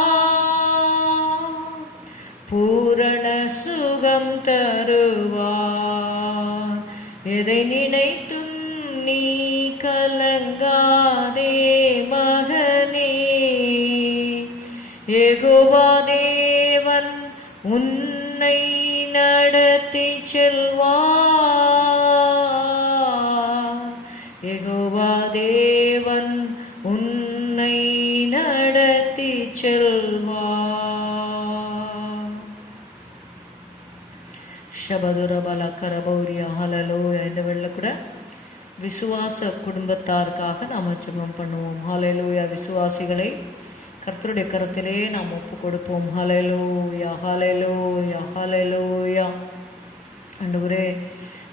பூரண சுகம் தருவார். எதை நினைத்தும் நீ கலங்காதே மகனே, யெகோவா தேவன் உன்னை நடத்தி செல்வார். யெகோவா தேவன் உன்னை நடத்தி செல்வார். ಶಬದುರಬಲ ಕರಬೌರಿಯ ஹalleluya. இந்த வெள்ள கூட விசுவாச குடும்பத்தாருக்காக நாம் ஜெபம் பண்ணுவோம். ஹalleluya. விசுவாசிகளை கர்த்தருடைய கரத்திலே நாம் ஒப்பு கொடுப்போம். ஹalleluya, ஹalleluya, ஹalleluya. ஆண்டவரே,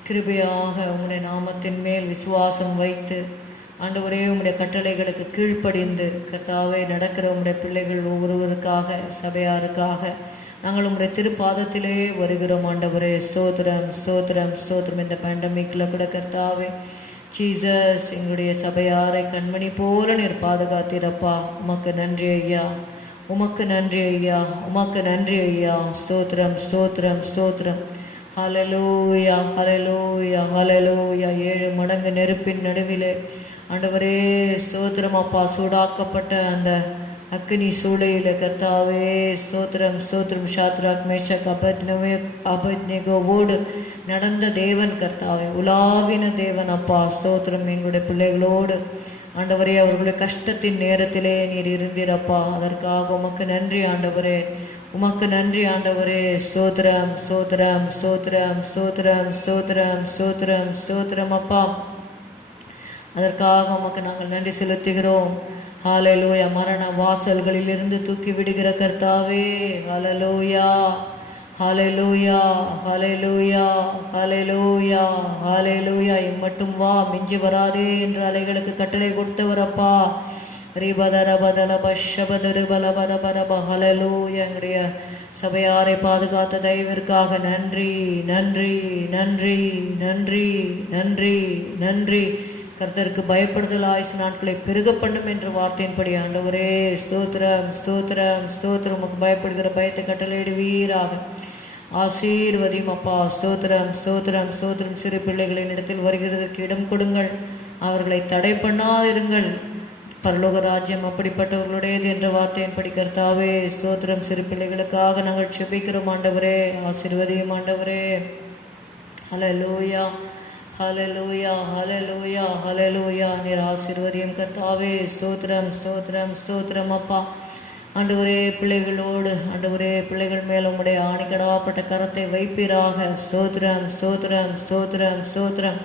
கிருபையாக உம்முடைய நாமத்தின் மேல் விசுவாசம் வைத்து ஆண்டவரே உம்முடைய கட்டளைகளுக்கு கீழ்ப்படிந்து கர்த்தாவே நடக்கிற உம்முடைய பிள்ளைகள் ஒவ்வொருவருக்காக சபையாருக்காக நாங்கள் உம்முடைய திருப்பாதத்திலே வருகிறோம். ஆண்டவரே, ஸ்தோத்திரம் ஸ்தோத்திரம் ஸ்தோத்திரம். இந்த பேண்டமிக்கில் கூட கர்த்தாவே ஜீசஸ் எங்களுடைய சபையாரை கண்மணி போல நீர் பாதுகாத்தீரப்பா. உமக்கு நன்றி ஐயா, உமக்கு நன்றி ஐயா, உமக்கு நன்றி ஐயா. ஸ்தோத்திரம் ஸ்தோத்திரம் ஸ்தோத்திரம். ஹalleluya, ஹalleluya, ஹalleluya. 7 மடங்கு நெருப்பின் நடுவிலே ஆண்டவரே ஸ்தோத்திரம் அப்பா. சூடாக்கப்பட்ட அந்த அக்னி சூளையில கர்த்தாவே ஸ்தோத்திரம் ஸ்தோத்திரம். ஷாத்ராக் மேஷக் அபத்நேகோவோடு நடந்த தேவன் கர்த்தாவே, உலாவின தேவன் அப்பா. ஸ்தோத்திரம். எங்களுடைய பிள்ளைகளோடு ஆண்டவரே அவர்களுடைய கஷ்டத்தின் நேரத்திலே நீர் இருந்தீரப்பா. அதற்காக உமக்கு நன்றி ஆண்டவரே, உமக்கு நன்றி ஆண்டவரே. ஸ்தோத்திரம் ஸ்தோத்திரம் ஸ்தோத்திரம் ஸ்தோத்திரம் ஸ்தோத்திரம் ஸ்தோத்திரம் ஸ்தோத்திரம் அப்பா. அதற்காக உமக்கு நாங்கள் நன்றி செலுத்துகிறோம். ஹalleluya. மரண வாசல்களில் இருந்து தூக்கி விடுகிற கர்த்தாவே, ஹalleluya, ஹalleluya, ஹalleluya, ஹalleluya, ஹalleluya. இம்மட்டும் வா, மிஞ்சி வராதே என்று அலைகளுக்கு கட்டளை கொடுத்தவரப்பா. ஹalleluya. எங்களுடைய சபையாரை பாதுகாத்த தயவிற்காக நன்றி நன்றி நன்றி நன்றி நன்றி நன்றி. கர்த்தருக்கு பயப்படுதல் ஆயுசு நாட்களை பெருக பண்ணும் என்ற வார்த்தையின்படி ஆண்டவரே ஸ்தோத்திரம் ஸ்தோத்திரம் ஸ்தோத்திரம். உமக்கு பயப்படுகிற பயத்தை கட்டளையிடுவீராக. ஆசீர்வதியும் அப்பா. ஸ்தோத்திரம் ஸ்தோத்திரம் ஸ்தோத்திரம். சிறு பிள்ளைகளின் இடத்தில் வருகிறதற்கு இடம் கொடுங்கள், அவர்களை தடை பண்ணாதிருங்கள். பரலோக ராஜ்யம் அப்படிப்பட்டவர்களுடையது என்ற வார்த்தையின்படி கர்த்தாவே ஸ்தோத்திரம். சிறு பிள்ளைகளுக்காக நாங்கள் செபிக்கிறோம் ஆண்டவரே. ஆசீர்வதியும் ஆண்டவரே. ஹalleluya, ஹalleluya, ஹalleluya, ஹalleluya. நீர் ஆசீர்வதியும் கர்த்தாவே. ஸ்தோத்திரம் ஸ்தோத்திரம் ஸ்தோத்திரம் அப்பா. ஆண்டவரே பிள்ளைகளோடு ஆண்டவரே பிள்ளைகள் மேல் உம்முடைய ஆணிக்கடாப்பட்ட கரத்தை வைப்பீராக. ஸ்தோத்திரம் ஸ்தோத்திரம் ஸ்தோத்திரம் ஸ்தோத்திரம்.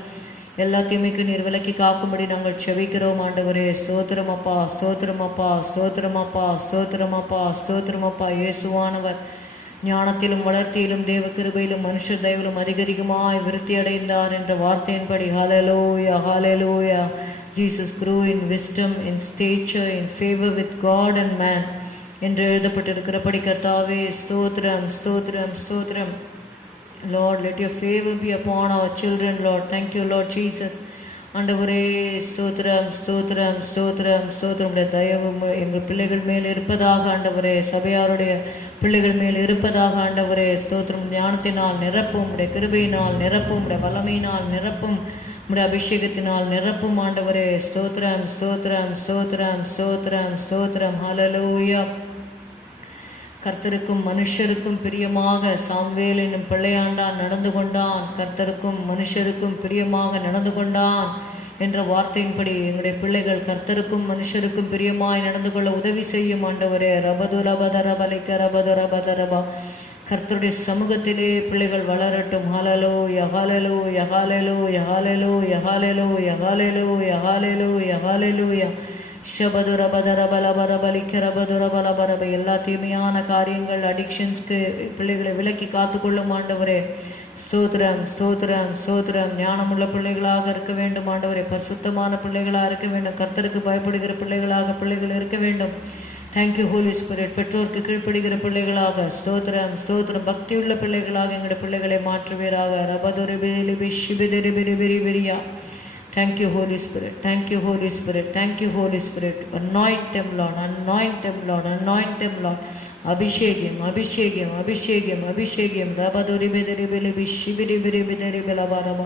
எல்லா தீமைக்கு நீர் விலக்கி காக்கும்படி நாங்கள் செபிக்கிறோம் ஆண்டவரே. ஸ்தோத்திரம் அப்பா, ஸ்தோத்திரம் அப்பா, ஸ்தோத்திரம் அப்பா, ஸ்தோத்திரம் அப்பா, ஸ்தோத்திரம் அப்பா. இயேசுவானவர் ஞானத்திலும் வளர்த்தியிலும் தேவ கிருபையிலும் மனுஷர் தயவிலும் அதிகரிகமாய் விருத்தி அடைந்தார் என்ற வார்த்தையின்படி ஹalleluya, hallelujah. Jesus grew in wisdom, in stature, in favor with God and man என்று எழுதப்பட்டிருக்கிறபடி கர்த்தாவே ஸ்தோத்திரம், ஸ்தோத்திரம், ஸ்தோத்திரம். Lord, let your favor be upon our children, Lord. Thank you, Lord Jesus. ஆண்டவரே ஸ்தோத்திரம், ஸ்தோத்திரம், ஸ்தோத்திரம், ஸ்தோத்திரம். தயவு எங்கள் பிள்ளைகள் மேல் இருப்பதாக ஆண்டவரே, சபையாருடைய பிள்ளைகள் மேல் இருப்பதாக ஆண்டவரே. ஸ்தோத்திரம். ஞானத்தினால் நிரப்பும், உடைய கிருபையினால் நிரப்பும், உடைய வல்லமையினால் நிரப்பும், உடைய அபிஷேகத்தினால் நிரப்பும் ஆண்டவரே. ஸ்தோத்திரம், ஸ்தோத்திரம், ஸ்தோத்திரம், ஸ்தோத்திரம், ஸ்தோத்திரம். ஹல்லேலூயா. கர்த்தருக்கும் மனுஷருக்கும் பிரியமாக சாம்வேல் என்னும் பிள்ளையாண்டான் நடந்து கொண்டான். கர்த்தருக்கும் மனுஷருக்கும் பிரியமாக நடந்து கொண்டான் என்ற வார்த்தையின்படி எங்களுடைய பிள்ளைகள் கர்த்தருக்கும் மனுஷருக்கும் பிரியமாய் நடந்து கொள்ள உதவி செய்யும் ஆண்டவரே. ரபதுரபதரபலிக்க ரபதுரபதரபா. கர்த்தருடைய சமூகத்திலே பிள்ளைகள் வளரட்டும். ஹல்லேலூயா, hallelujah, hallelujah, hallelujah, hallelujah, hallelujah, hallelujah, ஹல்லேலூயா. ஷபதுரபதரபலபரபலிக்கரபதுரபலபரப. எல்லா தீமையான காரியங்கள், அடிக்ஷன்ஸ்க்கு பிள்ளைகளை விலக்கி காத்துக்கொள்ளும் ஆண்டவரே. ஸ்தோத்திரம், ஸ்தோத்திரம், ஸ்தோத்திரம். ஞானமுள்ள பிள்ளைகளாக இருக்க வேண்டும் ஆண்டவரே. பரிசுத்தமான பிள்ளைகளாக இருக்க வேண்டும். கர்த்தருக்கு பயப்படுகிற பிள்ளைகளாக பிள்ளைகள் இருக்க வேண்டும். Thank you holy spirit. பெற்றோருக்கு கீழ்ப்படுகிற பிள்ளைகளாக ஸ்தோத்திரம், ஸ்தோத்திரம். பக்தியுள்ள பிள்ளைகளாக எங்களுடைய பிள்ளைகளை மாற்றுவீராக. ரபதுரிபிலிபி ஷிபிதிரிபிரிபிரிபிரியா. Thank you, Holy Spirit. Thank you, Holy Spirit. Thank you, Holy Spirit. Anoint them, Lord. Anoint them, Lord. Anoint them, Lord. Abhishekam, Abhishekam, Abhishekam, Abhishekam. Rabaduribidiribilibi shibidibiribidiribilabarama.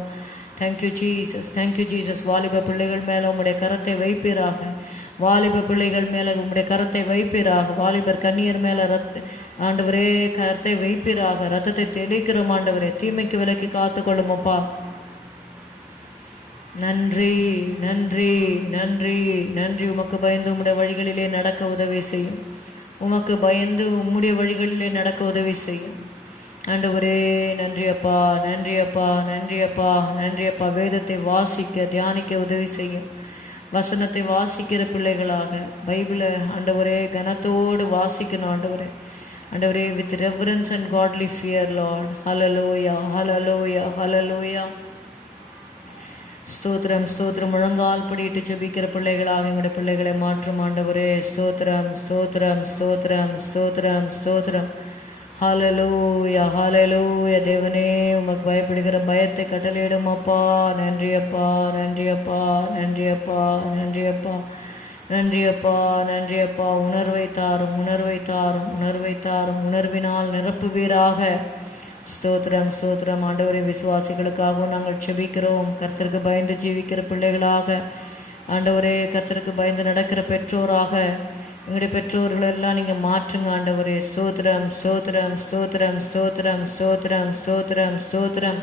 Thank you, Jesus. Thank you, Jesus. வாலிப பிள்ளைகள் மேல உம்முடைய கரத்தை வைப்பீராக. வாலிப பிள்ளைகள் மேல உம்முடைய கரத்தை வைப்பீராக. வாலிபர் கன்னியர் மேல ஆண்டவரே கரத்தை வைப்பீராக. ரத்தத்தை தெளிக்கிறோம் ஆண்டவரே. தீமைக்கு விலக்கி காத்துக்கொள்ளும் அப்பா. நன்றி, நன்றி, நன்றி, நன்றி. உமக்கு பயந்து உம்முடைய வழிகளிலே நடக்க உதவி செய்யும். உமக்கு பயந்து உம்முடைய வழிகளிலே நடக்க உதவி செய்யும் ஆண்டவரே. நன்றி அப்பா, நன்றி அப்பா, நன்றி அப்பா, நன்றி அப்பா. வேதத்தை வாசிக்க தியானிக்க உதவி செய்யும். வசனத்தை வாசிக்கிற பிள்ளைகளாக பைபிளை ஆண்டவரே கனத்தோடு வாசிக்கணும் ஆண்டவரே. ஆண்டவரே with reverence and godly fear Lord. Hallelujah, hallelujah, hallelujah. ஸ்தோத்திரம், ஸ்தோத்திரம். முழங்கால் படியிட்டு ஜெபிக்கிற பிள்ளைகளாக எங்களுடைய பிள்ளைகளை மாற்றும் ஆண்டவரே. ஸ்தோத்திரம், ஸ்தோத்திரம், ஸ்தோத்திரம், ஸ்தோத்திரம், ஸ்தோத்திரம். ஹல்லேலூயா, ஹல்லேலூயா. தேவனே உமக்கு பயப்படுகிற பயத்தை கட்டளையிடும் அப்பா. நன்றி அப்பா, நன்றி அப்பா, நன்றி அப்பா, நன்றி அப்பா, நன்றி அப்பா, நன்றி அப்பா. உணர்வை தாரும், உணர்வை தாரும், உணர்வை தாரும். உணர்வினால் நிரப்புவீராக. ஸ்தோத்திரம், ஸ்தோத்திரம். ஆண்டவரே விசுவாசிகளுக்காகவும் நாங்கள் செபிக்கிறோம். கர்த்தருக்கு பயந்து ஜீவிக்கிற பிள்ளைகளாக ஆண்டவரே, கர்த்தருக்கு பயந்து நடக்கிற பெற்றோராக எங்களுடைய பெற்றோர்கள் எல்லாம் நீங்கள் மாற்றுங்க ஆண்டவரே. ஸ்தோத்திரம், ஸ்தோத்திரம், ஸ்தோத்திரம், ஸ்தோத்திரம், ஸ்தோத்திரம், ஸ்தோத்திரம், ஸ்தோத்திரம்.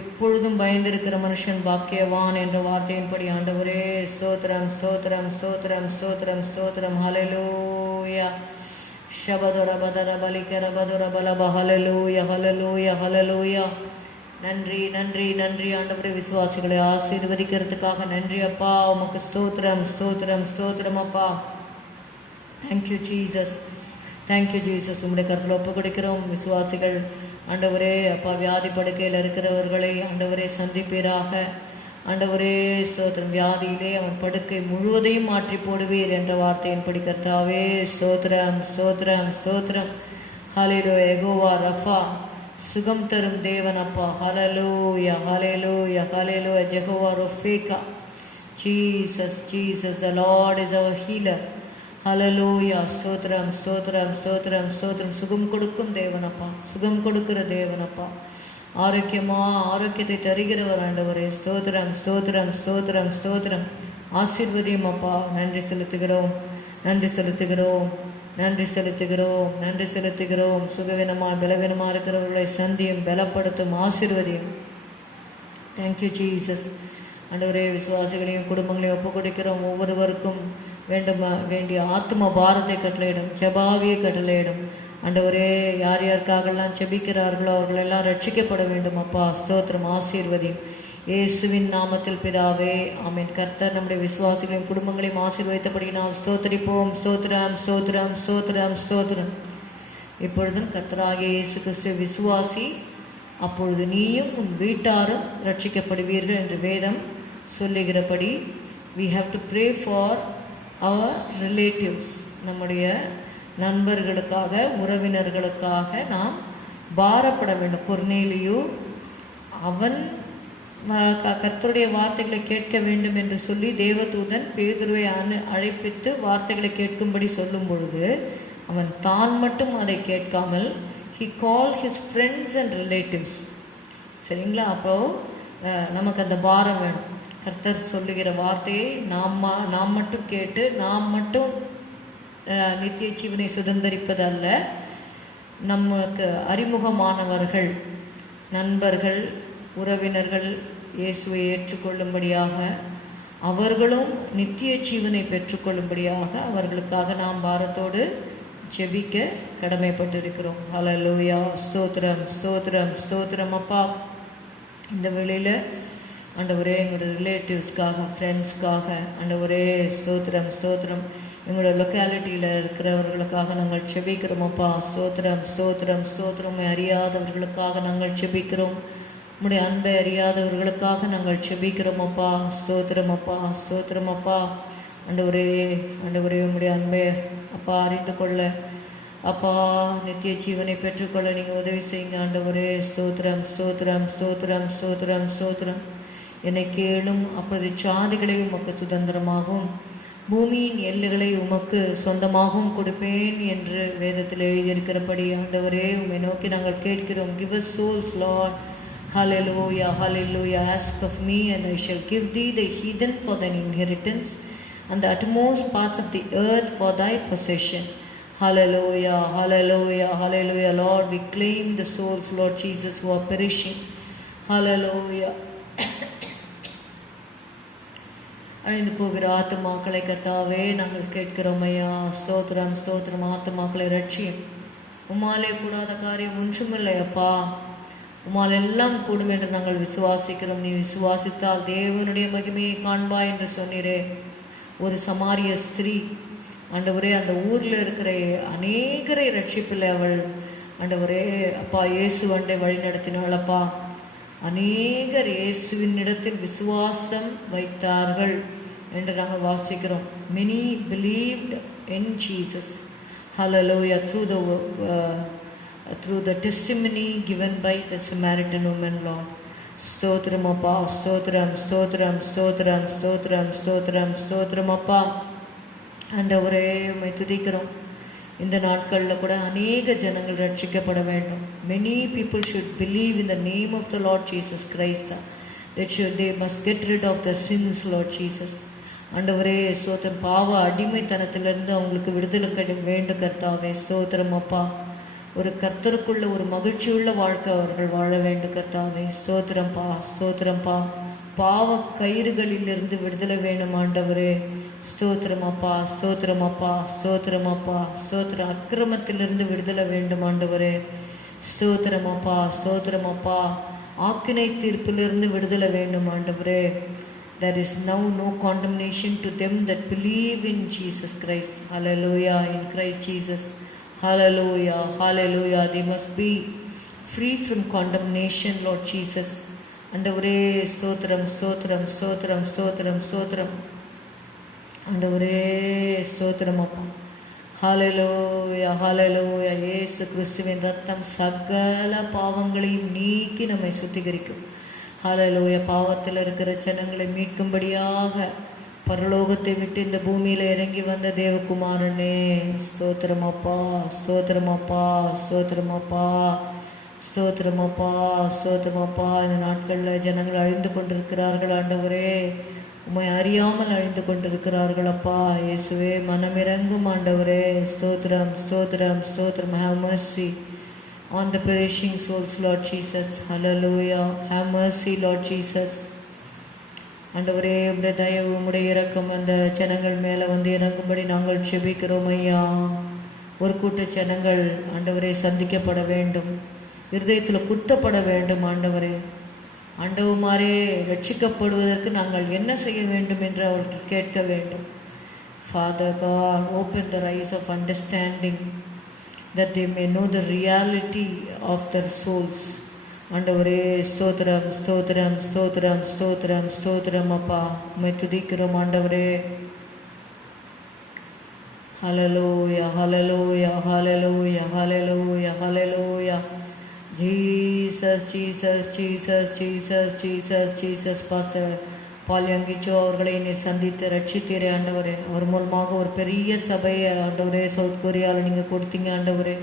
எப்பொழுதும் பயந்திருக்கிற மனுஷன் பாக்கியவான் என்ற வார்த்தையின்படி ஆண்டவரே. ஸ்தோத்திரம், ஸ்தோத்திரம், ஸ்தோத்திரம், ஸ்தோத்திரம், ஸ்தோத்திரம். ஹல்லேலூயா. ஷபதுரபதரபலிக்கரபதுரபலப. ஹல்லேலூயா, ஹல்லேலூயா, ஹல்லேலூயா. நன்றி, நன்றி, நன்றி ஆண்டவரே. விசுவாசிகளை ஆசீர்வதிக்கிறதுக்காக நன்றி அப்பா. உமக்கு ஸ்தோத்திரம், ஸ்தோத்திரம், ஸ்தோத்திரம் அப்பா. Thank you Jesus, thank you Jesus. உங்களுடைய கருத்தில் ஒப்பு கொடுக்கிறோம். விசுவாசிகள் ஆண்டவரே அப்பா வியாதி படுக்கையில் இருக்கிறவர்களை ஆண்டவரே சந்திப்பீராக. ஆண்டவரே ஸ்தோத்திரம். வியாதியிலே அவன் படுக்கை முழுவதையும் மாற்றி போடுவீர் என்ற வார்த்தையின்படி கர்த்தாவே ஸ்தோத்திரம், ஸ்தோத்திரம், ஸ்தோத்திரம். ஹல்லேலூயா. யெகோவா ரஃபா, சுகம் தரும் தேவன் அப்பா. Hallelujah, hallelujah, hallelujah. ஜெகோவா ரொஃபேகா. Jesus, Jesus. The Lord is our healer. Hallelujah. ஸ்தோத்திரம், ஸ்தோத்திரம், ஸ்தோத்திரம், ஸ்தோத்திரம். சுகம் கொடுக்கும் தேவனப்பா, சுகம் கொடுக்கிற தேவனப்பா. ஆரோக்கியத்தை தருகிறவர் ஆண்டவரே. ஸ்தோத்திரம், ஸ்தோத்திரம், ஸ்தோத்திரம், ஸ்தோத்திரம். ஆசீர்வதியும் அப்பா. நன்றி செலுத்துகிறோம், நன்றி செலுத்துகிறோம், நன்றி செலுத்துகிறோம், நன்றி செலுத்துகிறோம். சுகவீனமாக பலவீனமாக இருக்கிறவர்களை சந்தியும், பலப்படுத்தும், ஆசீர்வதியும். Thank you Jesus. ஆண்டவரே விசுவாசிகளையும் குடும்பங்களையும் ஒப்பு கொடுக்கிறோம். ஒவ்வொருவருக்கும் வேண்டிய ஆத்ம பாரத்தை கட்டளையிடும், ஜெபாவியை கட்டளையிடும். ஆண்டவரே, யார் யாருக்காகலாம் செபிக்கிறார்களோ அவர்களெல்லாம் ரட்சிக்கப்பட வேண்டும் அப்பா. ஸ்தோத்திரம், ஆசீர்வதி இயேசுவின் நாமத்தில் பிதாவே, ஆமென். கர்த்தர் நம்முடைய விசுவாசிகளின் குடும்பங்களையும் ஆசீர்வதித்தபடியினால் ஸ்தோத்திரிப்போம். ஸ்தோத்திரம், ஸ்தோத்திரம், ஸ்தோத்திரம், ஸ்தோத்திரம். இப்பொழுதும் கர்த்தராகிய இயேசு கிறிஸ்து விசுவாசி, அப்பொழுது நீயும் உன் வீட்டாரும் ரட்சிக்கப்படுவீர்கள் என்று வேதம் சொல்லுகிறபடி we have to pray for our relatives. நம்முடைய நண்பர்களுக்காக, உறவினர்களுக்காக நாம் பாரப்பட வேண்டும். கொர்நேலியு அவன் கர்த்தருடைய வார்த்தைகளை கேட்க வேண்டும் என்று சொல்லி தேவதூதன் பேதுருவை அழைப்பித்து வார்த்தைகளை கேட்கும்படி சொல்லும் பொழுது அவன் தான் மட்டும் அதை கேட்காமல் he called his friends and relatives. சரிங்களா? அப்போ நமக்கு அந்த பாரம் வேணும். கர்த்தர் சொல்லுகிற வார்த்தையை நாம் மட்டும் கேட்டு நாம் மட்டும் நித்திய ஜீவனை சுதந்திரிப்பதல்ல, நமக்கு அறிமுகமானவர்கள், நண்பர்கள், உறவினர்கள் இயேசுவை ஏற்றுக்கொள்ளும்படியாக, அவர்களும் நித்திய ஜீவனை பெற்றுக்கொள்ளும்படியாக அவர்களுக்காக நாம் பாரத்தோடு ஜெபிக்க கடமைப்பட்டிருக்கிறோம். ஹல்லேலூயா. ஸ்தோத்திரம், ஸ்தோத்திரம், ஸ்தோத்திரம் அப்பா. இந்த வேளையில் ஆண்டவரே, எங்களோட ரிலேட்டிவ்ஸ்க்காக, ஃப்ரெண்ட்ஸ்க்காக ஆண்டவரே ஸ்தோத்திரம், ஸ்தோத்திரம். எங்களோட லொக்காலிட்டியில் இருக்கிறவர்களுக்காக நாங்கள் செபிக்கிறோம் அப்பா. ஸ்தோத்திரம், ஸ்தோத்திரம், ஸ்தோத்திரம். அறியாதவர்களுக்காக நாங்கள் செபிக்கிறோம். உம்முடைய அன்பை அறியாதவர்களுக்காக நாங்கள் செபிக்கிறோம் அப்பா. ஸ்தோத்திரம் அப்பா, ஸ்தோத்திரம் அப்பா. ஆண்டவரே, ஆண்டவரே, உம்முடைய அன்பை அப்பா அறிந்து கொள்ள, அப்பா நித்திய ஜீவனை பெற்றுக்கொள்ள நீங்கள் உதவி செய்யுங்க ஆண்டவரே. ஸ்தோத்திரம், ஸ்தோத்திரம், ஸ்தோத்திரம், ஸ்தோத்திரம், ஸ்தோத்திரம். என்னை கேளும், அப்பொழுது சாதிகளை உமக்கு சுதந்திரமாகவும் பூமியின் எல்லைகளை உமக்கு சொந்தமாகவும் கொடுப்பேன் என்று வேதத்தில் எழுதியிருக்கிறபடி ஆண்டவரே, உம்மை நோக்கி நாங்கள் கேட்கிறோம். Give us souls, Lord. Hallelujah, hallelujah. Ask of me and I shall give thee the heathen for thine inheritance and the uttermost parts of the earth for thy possession. Hallelujah, hallelujah, hallelujah. Lord, we claim the souls, Lord Jesus, who are perishing. Hallelujah. அழிந்து போகிற ஆத்துமாக்களை கர்த்தாவே நாங்கள் கேட்கிறோம் ஐயா. ஸ்தோத்திரம், ஸ்தோத்திரம். ஆத்துமாக்களை ரட்சியும். உம்மாலே கூடாத காரியம் ஒன்றுமில்லை அப்பா. உம்மால் எல்லாம் கூடும் என்று நாங்கள் விசுவாசிக்கிறோம். நீ விசுவாசித்தால் தேவனுடைய மகிமையை காண்பாய் என்று சொன்னீரே. ஒரு சமாரிய ஸ்திரீ ஆண்டவரே, அந்த ஊரில் இருக்கிற அநேகரை ரட்சிப்பில் அவள் ஆண்டவரே அப்பா இயேசு அண்டை வழி நடத்தினாள் அப்பா. அநேகர் இயேசுவின் இடத்தில் விசுவாசம் வைத்தார்கள் என்று நாங்கள் வாசிக்கிறோம். Many believed in Jesus. Hallelujah. Through the testimony given by the Samaritan woman, Lord. ஸ்தோத்திரம் அப்பா, ஸ்தோத்திரம், ஸ்தோத்திரம், ஸ்தோத்திரம், ஸ்தோத்திரம், ஸ்தோத்திரம், ஸ்தோத்திரம் அப்பா. ஆண்டவரே, உம்மை துதிக்கிறோம். இந்த நாட்களில் கூட அநேக ஜனங்கள் ரட்சிக்கப்பட வேண்டும். Many people should believe in the name of the Lord Jesus Christ. They must get rid of the sins, Lord Jesus. ஆண்டவரே ஸ்தோத்திரம். பாவ அடிமைத்தனத்திலிருந்து அவங்களுக்கு விடுதலை வேண்டும் கர்த்தாவே. ஸ்தோத்திரம் அப்பா. ஒரு கர்த்தருக்குள்ள ஒரு மகிழ்ச்சியுள்ள வாழ்க்கை அவர்கள் வாழ வேண்டும் கர்த்தாவே. ஸ்தோத்திரம்பா, ஸ்தோத்திரம்பா. பாவ கயிறுகளிலிருந்து விடுதலை வேணும் ஆண்டவரே. ஸ்தோத்திரமப்பா, ஸ்தோத்திரமப்பா, ஸ்தோத்திரமப்பா, ஸ்தோத்திரம். அக்கிரமத்திலிருந்து விடுதலை வேண்டும் ஆண்டவரே. ஸ்தோத்திரமப்பா, ஸ்தோத்திரமப்பா. ஆக்கினை தீர்ப்பிலிருந்து விடுதலை வேண்டும் ஆண்டவரே. There is now no condemnation to them that believe in Jesus Christ. Hallelujah. In Christ Jesus. Hallelujah, hallelujah. They must be free from condemnation, Lord Jesus. ஆண்டவரே ஸ்தோத்திரம், ஸ்தோத்திரம், ஸ்தோத்திரம், ஸ்தோத்திரம், ஸ்தோத்திரம். ஆண்டவரே ஸ்தோத்திரம் அப்பா. ஹல்லேலூயா, ஹல்லேலூயா. இயேசு கிறிஸ்துவின் ரத்தம் சகல பாவங்களையும் நீக்கி நம்மை சுத்திகரிக்கும். ஹல்லேலூயா. பாவத்தில் இருக்கிற ஜனங்களை மீட்கும்படியாக பரலோகத்தை விட்டு இந்த பூமியில் இறங்கி வந்த தேவகுமாரனே ஸ்தோத்திரமப்பா, ஸ்தோத்திரமப்பா, ஸ்தோத்திரமப்பா, ஸ்தோத்திரமப்பா, ஸ்தோத்திரமப்பா. இந்த நாட்களில் ஜனங்கள் அழிந்து கொண்டிருக்கிறார்கள் ஆண்டவரே. உம்மை அறியாமல் அழிந்து கொண்டிருக்கிறார்கள் அப்பா. இயேசுவே மனமிறங்கும் ஆண்டவரே. ஸ்தோத்திரம், ஸ்தோத்திரம், ஸ்தோத்திரம். Have mercy on the perishing souls, Lord Jesus. Hallelujah. Have mercy, Lord Jesus. ஆண்டவரே, உம்முடைய தயவு, உம்முடைய இரக்கம் அந்த ஜனங்கள் மேலே வந்து இறங்கும்படி நாங்கள் செபிக்கிறோம் ஐயா. ஒரு கூட்ட ஜனங்கள் ஆண்டவரே சந்திக்கப்பட வேண்டும், இருதயத்தில் குத்தப்பட வேண்டும். ஆண்டவரே, ஆண்டவமாரே ரட்சிக்கப்படுவதற்கு நாங்கள் என்ன செய்ய வேண்டும் என்று அவர்கள் கேட்க வேண்டும். Father God, open the eyes of understanding that they may know the reality of their souls. ஆண்டவரே, ஸ்தோத்திரம் ஸ்தோத்திரம் ஸ்தோத்திரம் ஸ்தோத்திரம் ஸ்தோத்திரம். அப்பா, உம்மை துதிக்கிறோம் ஆண்டவரே. Hallelujah hallelujah hallelujah hallelujah hallelujah. Jesus Jesus Jesus Jesus Jesus Jesus. Pastor பால்யங்கிச்சோ அவர்களை நீர் சந்தித்து ரட்சித்தீரே ஆண்டவரே. அவர் மூலமாக ஒரு பெரிய சபையை ஆண்டவரே சவுத் கொரியாவில் நீங்கள் கொடுத்தீங்க ஆண்டவரே.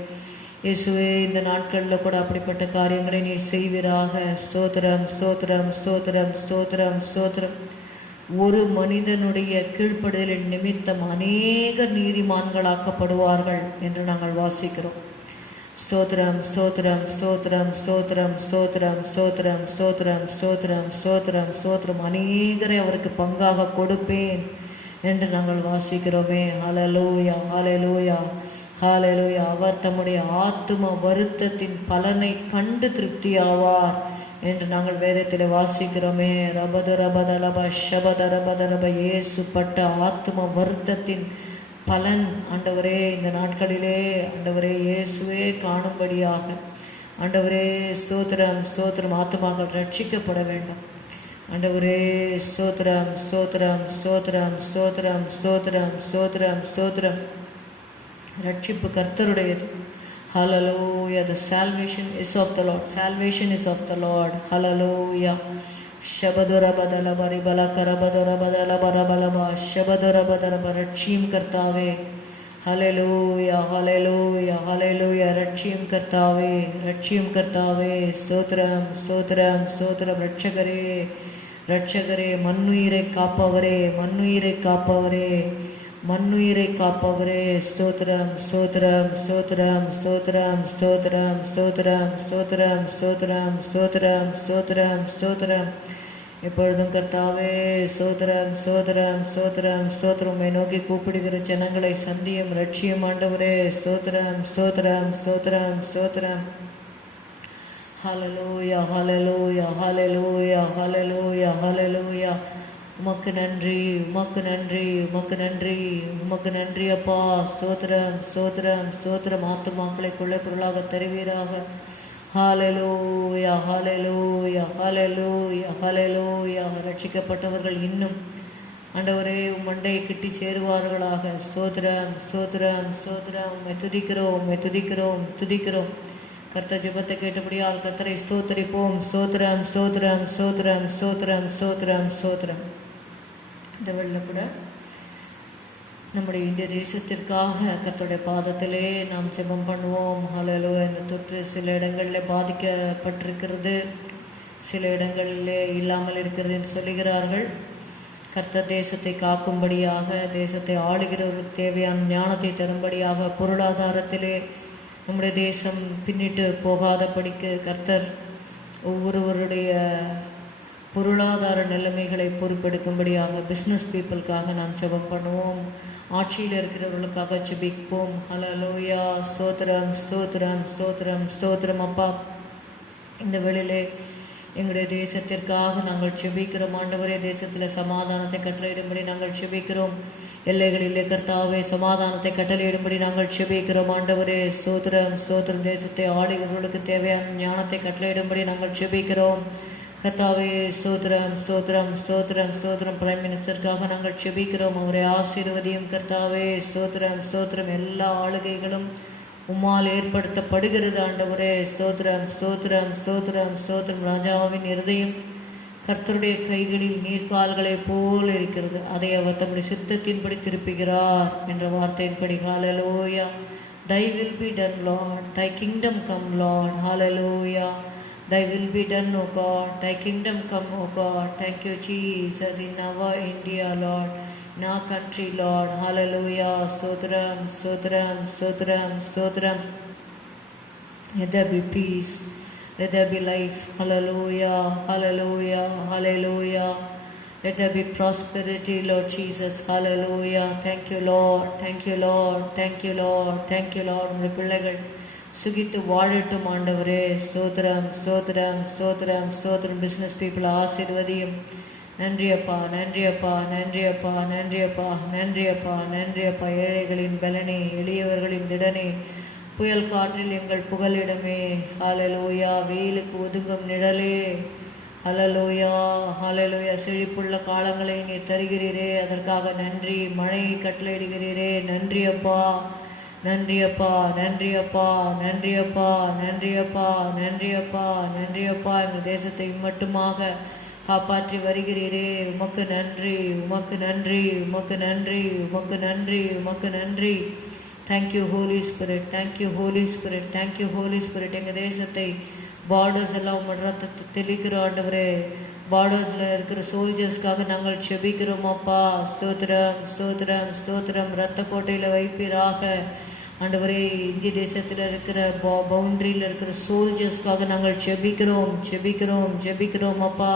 இயேசுவே, இந்த நாட்களில் கூட அப்படிப்பட்ட காரியங்களை நீர் செய்வீராக. ஸ்தோத்திரம் ஸ்தோத்திரம் ஸ்தோத்திரம் ஸ்தோத்திரம் ஸ்தோத்திரம். ஒரு மனிதனுடைய கீழ்ப்படுதலின் நிமித்தம் அநேக நீதிமான்களாக்கப்படுவார்கள் என்று நாங்கள் வாசிக்கிறோம். ஸ்தோத்திரம் ஸ்தோத்திரம் ஸ்தோத்திரம் ஸ்தோத்திரம் ஸ்தோத்திரம் ஸ்தோத்திரம் ஸ்தோத்திரம் ஸ்தோத்திரம் ஸ்தோத்திரம் ஸ்தோத்திரம். அநேகரை அவருக்கு பங்காக கொடுப்பேன் என்று நாங்கள் வாசிக்கிறோமே. ஹல்லேலூயா ஹல்லேலூயா ஹல்லேலூயா. அவர் தம்முடைய ஆத்தும வருத்தத்தின் பலனை கண்டு திருப்தி ஆவார் என்று நாங்கள் வேதத்தில் வாசிக்கிறோமே. ரபத ரபத லப ஷபத ரபத ரப. இயேசு பட்ட ஆத்தும வருத்தத்தின் பலன் ஆண்டவரே இந்த நாட்களிலே ஆண்டவரே இயேசுவே காணும்படியாக ஆண்டவரே ஸ்தோத்திரம் ஸ்தோத்திரம். ஆத்துமாக்கள் ரட்சிக்கப்பட வேண்டும் ஆண்டவரே. ஸ்தோத்திரம் ஸ்தோத்திரம் ஸ்தோத்திரம் ஸ்தோத்திரம் ஸ்தோத்திரம் ஸ்தோத்திரம் ஸ்தோத்திரம். ரட்சிப்பு கர்த்தருடையது. Hallelujah. The salvation is of the Lord. Salvation is of the Lord. Hallelujah. Shabadora badala bari balakara badora badala barabalaba Shabadora badara barachim kartave. Hallelujah. Hallelujah. Hallelujah. Rachim kartave. Rachim kartave. Stotram stotram stotram. Rachagare ரட்சகரே, மண்ணுயிரை காப்பவரே, மண்ணுயிரை காப்பவரே, மண்ணுயிரை காப்பவரே. ஸ்தோத்திரம் ஸ்தோத்திரம் ஸ்தோத்திரம் ஸ்தோத்திரம் ஸ்தோத்திரம் ஸ்தோத்திரம் ஸ்தோத்திரம் ஸ்தோத்திரம் ஸ்தோத்திரம் ஸ்தோத்திரம் ஸ்தோத்திரம். எப்பொழுதும் கர்த்தாவே ஸ்தோத்திரம் ஸ்தோத்திரம் ஸ்தோத்திரம் ஸ்தோத்திரம். உம்மை நோக்கி கூப்பிடுகிற ஜனங்களை சந்தியும் ரட்சியும் ஆண்டவரே. ஸ்தோத்திரம் ஸ்தோத்திரம் ஸ்தோத்திரம் ஸ்தோத்திரம். ஹல்லேலூயா ஹல்லேலூயா ஹல்லேலூயா ஹல்லேலூயா ஹல்லேலூயா. உமக்கு நன்றி, உமக்கு நன்றி, உமக்கு நன்றி, உமக்கு நன்றி அப்பா. ஸ்தோத்திரம் ஸ்தோத்திரம் ஸ்தோத்திரம். ஆத்துமாக்களை கொள்ளை பொருளாக தருவீராக. ஹல்லேலூயா ஹல்லேலூயா ஹல்லேலூயா ஹல்லேலூயா. ரட்சிக்கப்பட்டவர்கள் இன்னும் ஆண்டவரே மண்டையை கிட்டி சேருவார்களாக. ஸ்தோத்திரம் ஸ்தோத்திரம் ஸ்தோத்திரம். உம்மை துதிக்கிறோம், உம்மை துதிக்கிறோம், துதிக்கிறோம். கர்த்தர் ஜெபத்தை கேட்டபடியால் கர்த்தரை ஸ்தோத்திரிப்போம். ஸ்தோத்திரம் ஸ்தோத்திரம் ஸ்தோத்திரம் ஸ்தோத்திரம் ஸ்தோத்திரம் ஸ்தோத்திரம். இந்த வேளையில் கூட நம்முடைய இந்திய தேசத்திற்காக கர்த்தருடைய பாதத்திலே நாம் ஜெபம் பண்ணுவோம். ஹல்லேலூயா. இந்த தொற்று சில இடங்களில் பாதிக்கப்பட்டிருக்கிறது, சில இடங்களிலே இல்லாமல் இருக்கிறது என்று சொல்லுகிறார்கள். கர்த்தர் தேசத்தை காக்கும்படியாக, தேசத்தை ஆளுகிறவர்களுக்கு தேவையான ஞானத்தை தரும்படியாக, பொருளாதாரத்திலே நம்முடைய தேசம் பின்னிட்டு போகாதபடிக்கு கர்த்தர் ஒவ்வொருவருடைய பொருளாதார நிலைமைகளை பொறுப்பெடுக்கும்படியாக பிஸ்னஸ் பீப்புளுக்காக நாம் ஜெபம் பண்ணுவோம். ஆட்சியில் இருக்கிறவர்களுக்காக ஜெபிப்போம். ஹல்லேலூயா. ஸ்தோத்திரம் ஸ்தோத்திரம் ஸ்தோத்திரம் ஸ்தோத்திரம். அப்பா, இந்த வேளையிலே எங்களுடைய தேசத்திற்காக நாங்கள் ஜெபிக்கிறோம். ஆண்டவரே, தேசத்தில் சமாதானத்தை கட்டளையிடும்படி நாங்கள் ஜெபிக்கிறோம். எல்லைகளிலே கர்த்தாவே சமாதானத்தை கட்டளையிடும்படி நாங்கள் ஜெபிக்கிறோம். ஆண்டவரே ஸ்தோத்திரம் ஸ்தோத்திரம். தேசத்தை ஆளுகிறவர்களுக்கு தேவையான ஞானத்தை கட்டளையிடும்படி நாங்கள் ஜெபிக்கிறோம். கர்த்தாவே ஸ்தோத்திரம் ஸ்தோத்திரம் ஸ்தோத்திரம் ஸ்தோத்திரம். பிரைம் மினிஸ்டருக்காக நாங்கள் ஜெபிக்கிறோம். அவரை ஆசீர்வதியும் கர்த்தாவே. ஸ்தோத்திரம் ஸ்தோத்திரம். எல்லா ஆளுகைகளும் உம்மால் ஏற்படுத்தப்படுகிறது ஆண்டவரே. ஸ்தோத்திரம் ஸ்தோத்திரம் ஸ்தோத்திரம் ஸ்தோத்திரம். ராஜாவின் இருதயம் கர்த்தருடைய கைகளில் நீர்கால்களை போல் இருக்கிறது, அதை அவர் தம்முடைய சித்தத்தின்படி திருப்புகிறார் என்ற வார்த்தையின்படி. ஹல்லேலூயா. Thy will be done, Lord. Thy kingdom come, Lord. Hallelujah. Thy will be done, O God. Thy kingdom come, O God. Thank you, Jesus. In our India, Lord. In our country, Lord. Hallelujah. Stotram, stotram, stotram, stotram. Let there be peace. Let there be life. Hallelujah. Hallelujah. Hallelujah. Let there be prosperity, Lord Jesus. Hallelujah. Thank you, Lord. Thank you, Lord. Thank you, Lord. Thank you, Lord. உங்களுடைய பிள்ளைகள் சுகித்து வாழட்டும் ஆண்டவரே. ஸ்தோத்திரம், ஸ்தோத்திரம், ஸ்தோத்திரம், ஸ்தோத்திரம். Business people ஆசீர்வதியும். நன்றி அப்பா, நன்றி அப்பா, நன்றி அப்பா, நன்றி அப்பா, நன்றி அப்பா, நன்றி அப்பா. ஏழைகளின் பலனே, எளியவர்களின் திடனே, புயல் காற்றில் எங்கள் புகலிடமே. ஹalleluya. வெயிலுக்கு ஒதுங்கும் நிழலே. ஹalleluya, ஹalleluya. செழிப்புள்ள காலங்களை நீ தருகிறீரே, அதற்காக நன்றி. மழையை கட்டளையிடுகிறீரே, நன்றி அப்பா, நன்றி அப்பா, நன்றி அப்பா, நன்றி அப்பா, நன்றி அப்பா, நன்றி அப்பா, நன்றி அப்பா. எங்கள் தேசத்தை மட்டுமாக காப்பாற்றி வருகிறீரே, உமக்கு நன்றி, உமக்கு நன்றி, உமக்கு நன்றி, உமக்கு நன்றி, உமக்கு நன்றி. Thank you holy spirit, thank you holy spirit, thank you holy spirit. எங்கள் தேசத்தை பார்டர்ஸ் எல்லாம் உங்கள் ரத்தத்தை தெளிக்கிறோம் ஆண்டவரே. பார்டர்ஸில் இருக்கிற சோல்ஜர்ஸ்க்காக நாங்கள் செபிக்கிறோம் அப்பா. ஸ்தோத்திரம், ஸ்தோத்திரம், ஸ்தோத்திரம். ரத்த கோட்டையில் வைப்பீராக ஆண்டவரே. இந்திய தேசத்தில் இருக்கிற பவுண்டரியில் இருக்கிற சோல்ஜர்ஸ்க்காக நாங்கள் செபிக்கிறோம், செபிக்கிறோம், செபிக்கிறோம் அப்பா.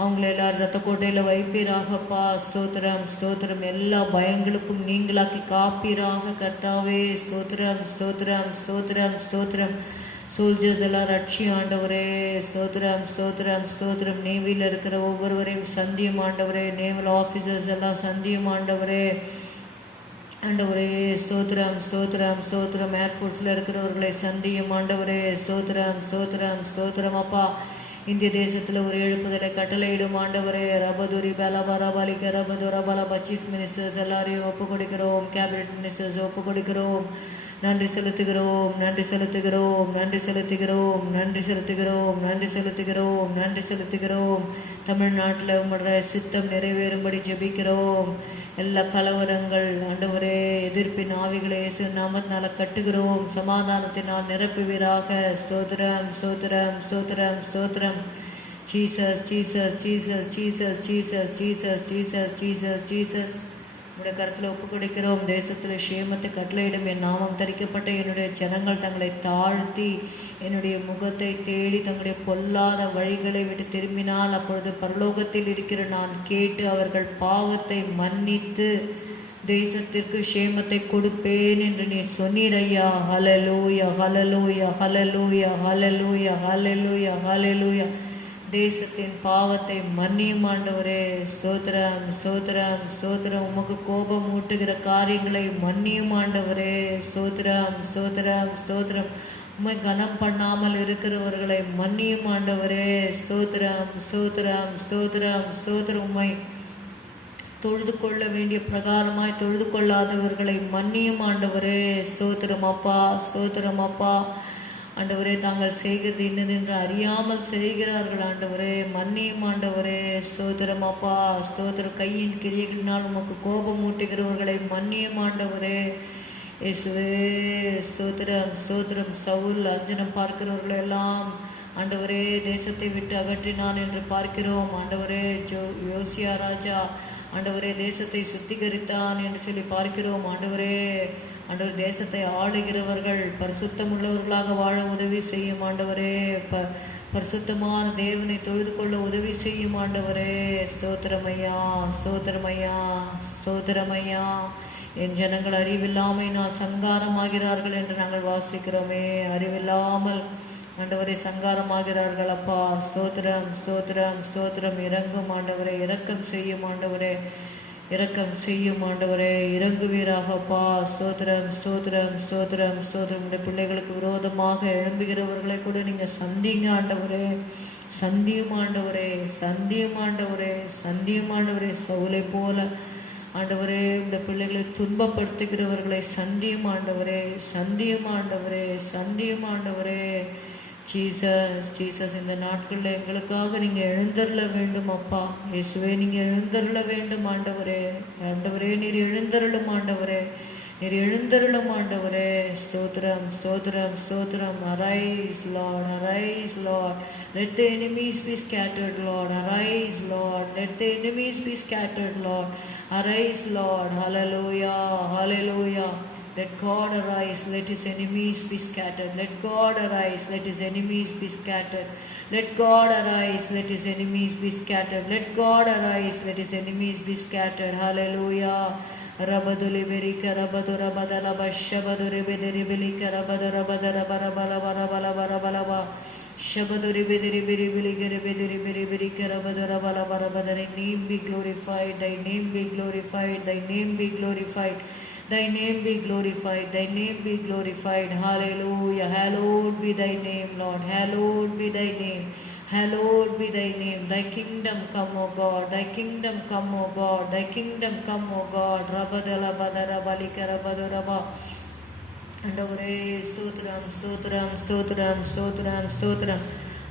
அவங்கள எல்லாரும் ரத்த கோட்டையில் வைப்பீராகப்பா. ஸ்தோத்திரம், ஸ்தோத்திரம். எல்லா பயங்களுக்கும் நீங்களாக்கி காப்பீராக கர்த்தாவே. ஸ்தோத்திரம், ஸ்தோத்திரம், ஸ்தோத்திரம், ஸ்தோத்திரம். சோல்ஜர்ஸ் எல்லாம் ரட்சி ஆண்டவரே. ஸ்தோத்திரம், ஸ்தோத்திரம், ஸ்தோத்திரம். நேவியில் இருக்கிற ஒவ்வொருவரையும் சந்தியும் ஆண்டவரே. நேவல் ஆஃபீஸர்ஸ் எல்லாம் சந்தியும் ஆண்டவரே. ஆண்டவரே ஸ்தோத்திரம், ஸ்தோத்திரம், ஸ்தோத்திரம். ஏர்ஃபோர்ஸில் இருக்கிறவர்களை சந்தியும் ஆண்டவரே. ஸ்தோத்திரம், ஸ்தோத்திரம், ஸ்தோத்திரம் அப்பா. இந்திய தேசத்தில் ஒரு எழுப்புதலை கட்டளையிடும் ஆண்டவரே. ரபதுரி பலபரபாலிக்க ரபதுரபலபா. சீஃப் மினிஸ்டர்ஸ் எல்லாரையும் ஒப்பு கொடுக்கிறோம். கேபினட் மினிஸ்டர்ஸ் ஒப்பு கொடுக்கிறோம். நன்றி செலுத்துகிறோம், நன்றி செலுத்துகிறோம், நன்றி செலுத்துகிறோம், நன்றி செலுத்துகிறோம், நன்றி செலுத்துகிறோம், நன்றி செலுத்துகிறோம். தமிழ்நாட்டில் உங்களுடைய சித்தம் நிறைவேறும்படி ஜெபிக்கிறோம். எல்லா கலவரங்கள் ஆண்டவரே, எதிர்ப்பின் ஆவிகளை இயேசு நாமத்தினால கட்டுகிறோம். சமாதானத்தினால் நிரப்புவீராக. ஸ்தோத்திரம், ஸ்தோத்திரம், ஸ்தோத்திரம், ஸ்தோத்திரம். Jesus, Jesus, Jesus, Jesus, Jesus, Jesus, Jesus, Jesus, Jesus. உடைய கருத்தில் ஒப்பு கொடுக்கிறோம். தேசத்தில் சேமத்தை கட்டளையிடும். என் நாமம் தரிக்கப்பட்ட என்னுடைய ஜனங்கள் தங்களை தாழ்த்தி என்னுடைய முகத்தை தேடி தங்களுடைய பொல்லாத வழிகளை விட்டு திரும்பினால் அப்பொழுது பரலோகத்தில் இருக்கிற நான் கேட்டு அவர்கள் பாவத்தை மன்னித்து தேசத்திற்கு சேமத்தை கொடுப்பேன் என்று நீ சொன்னீர் ஐயா. ஹல்லேலூயா, ஹல்லேலூயா, ஹல்லேலூயா, ஹல்லேலூயா, ஹல்லேலூயா, ஹல்லேலூயா. தேசத்தின் பாவத்தை மன்னியும் ஆண்டவரே. ஸ்தோத்திரம், ஸ்தோத்திரம், ஸ்தோத்திரம். உமக்கு கோபம் ஊட்டுகிற காரியங்களை மன்னியும் ஆண்டவரே. ஸ்தோத்திரம், ஸ்தோத்திரம், ஸ்தோத்திரம். உம்மை கனம் பண்ணாமல் இருக்கிறவர்களை மன்னியும் ஆண்டவரே. ஸ்தோத்திரம், ஸ்தோத்திரம், ஸ்தோத்திரம், ஸ்தோத்திரம். உம்மை தொழுது கொள்ள வேண்டிய பிரகாரமாய் தொழுது கொள்ளாதவர்களை மன்னியும் ஆண்டவரே. ஸ்தோத்திரம் அப்பா, ஸ்தோத்திரம் அப்பா. ஆண்டவரே, தாங்கள் செய்கிறது இன்னதென்று அறியாமல் செய்கிறார்கள் ஆண்டவரே. மன்னியும் ஆண்டவரே. ஸ்தோத்திரம் அப்பா, ஸ்தோத்திரம். கையின் கிரியைகளினால் உமக்கு கோபம் ஊட்டுகிறவர்களை மன்னியும் ஆண்டவரே. இயேசுவே ஸ்தோத்திரம், ஸ்தோத்திரம். சவுல் அர்ஜுனம் பார்க்கிறவர்களை எல்லாம் ஆண்டவரே தேசத்தை விட்டு அகற்றினான் என்று பார்க்கிறோம் ஆண்டவரே. யோசியா ராஜா ஆண்டவரே தேசத்தை சுத்திகரித்தான் என்று சொல்லி பார்க்கிறோம் ஆண்டவரே. ஆண்டவர் தேசத்தை ஆளுகிறவர்கள் பரிசுத்தம் உள்ளவர்களாக வாழ உதவி செய்யும் ஆண்டவரே. பரிசுத்தமான தேவனை தொழுது கொள்ள உதவி செய்யும் ஆண்டவரே. ஸ்தோத்திரமையா, ஸ்தோத்திரமையா, ஸ்தோத்திரமையா. என் ஜனங்கள் அறிவில்லாமை நான் சங்காரமாகிறார்கள் என்று நாங்கள் வாசிக்கிறோமே. அறிவில்லாமல் ஆண்டவரை சங்காரமாகிறார்கள் அப்பா. ஸ்தோத்திரம், ஸ்தோத்திரம், ஸ்தோத்திரம். இறங்கும் ஆண்டவரே, இரக்கம் செய்யும் ஆண்டவரே, இரக்கம் செய்யும் ஆண்டவரே. இறங்குவீராகப்பா. ஸ்தோத்திரம், ஸ்தோத்திரம், ஸ்தோத்திரம், ஸ்தோத்திரம். இந்த பிள்ளைகளுக்கு விரோதமாக எழும்புகிறவர்களை கூட நீங்கள் சந்திங்க ஆண்டவரே. சந்தியும் ஆண்டவரே, சந்தியும் ஆண்டவரே, சந்தியும் ஆண்டவரே. சவுலை போல ஆண்டவரே இந்த பிள்ளைகளை துன்பப்படுத்துகிறவர்களை சந்தியும் ஆண்டவரே, சந்தியும் ஆண்டவரே, சந்தியும் ஆண்டவரே. Jesus, Jesus. இந்த நாட்களில் எங்களுக்காக நீங்கள் எழுந்தருள வேண்டும் அப்பா. இயேசுவே நீங்கள் எழுந்தருள வேண்டும் ஆண்டவரே. ஆண்டவரே நீர் எழுந்தருளும் ஆண்டவரே, நீர் எழுந்தருளும் ஆண்டவரே. ஸ்தோத்திரம், ஸ்தோத்திரம், ஸ்தோத்திரம். Arise Lord, arise Lord. Let the enemies be scattered Lord. Arise Lord. Let the enemies be scattered Lord. Arise Lord. Hallelujah, hallelujah. Let God arise, let his enemies be scattered. Let God arise, let his enemies be scattered. Let God arise, let his enemies be scattered. Let God arise, let his enemies be scattered. Hallelujah. Rabaduli berika rabadura badala bashabaduri bediri belika rabadura badara barabala barabala barabalaba shabaduri bediri biri biligere bediri biri birika rabadura bala barabada. Thy name be glorified, thy name be glorified, thy name be glorified. Thy name be glorified, thy name be glorified. Hallelujah. Hallowed be thy name, Lord. Hallowed be thy name. Hallowed be thy name. Thy kingdom come, O God. Thy kingdom come, O God. Thy kingdom come, O God. Rabadala badara balika rabaduraba. ஆண்டவரே ஸ்தோத்திரம் ஸ்தோத்திரம் ஸ்தோத்திரம் ஸ்தோத்திரம் ஸ்தோத்திரம்.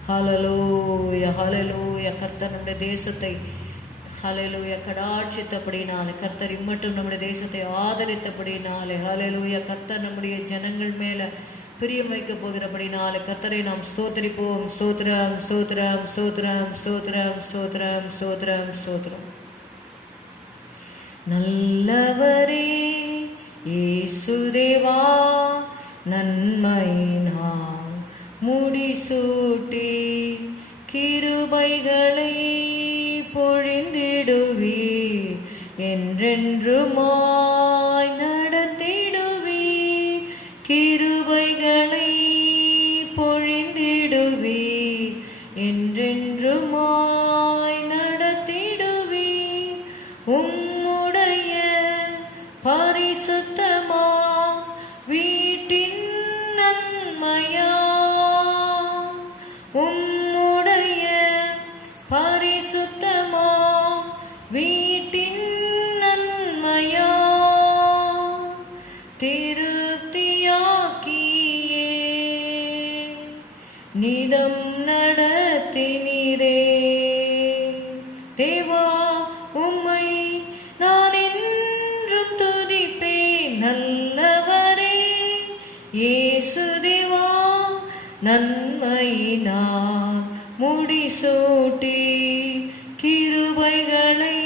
ஹalleluya ஹalleluya. கர்த்தர் நம்முடைய தேசத்தை ஹalleluya கடாட்சித்தபடினாலே, கர்த்தர் இம்மட்டும் நம்முடைய தேசத்தை ஆதரித்தபடினாலே, ஹalleluya கர்த்தர் நம்முடைய ஜனங்கள் மேல பிரியம் வைக்க போகிறபடினாலே கர்த்தரை நாம் ஸ்தோத்திரிப்போம். ஸ்தோத்திரம் ஸ்தோத்திரம் ஸ்தோத்திரம் ஸ்தோத்திரம் ஸ்தோத்திரம் ஸ்தோத்திரம் ஸ்தோத்திரம். நல்லவரே இயேசுதேவா, நன்மையினால் முடிசூட்டி கிருபைகளை பொழிந்திடுவீர், என்றென்றுமாய் நடத்திடுவீர். கிருபைகளை பொழிந்திடுவீர், என்றென்றுமாய் நடத்திடுவீர். உம்முடைய பரிசுத்தமா வீட்டின் நன்மையா, உம்முடைய பரிசுத்தமா வீட்டின் நன்மையா, திருப்தியாக்கியே நிதம் நடத்தினீரே. தேவா உம்மை நான் என்றும் துதிப்பேன். நல்லவரே இயேசு தேவா, நன்மையினால் முடிசூட்டி கிருபைகளை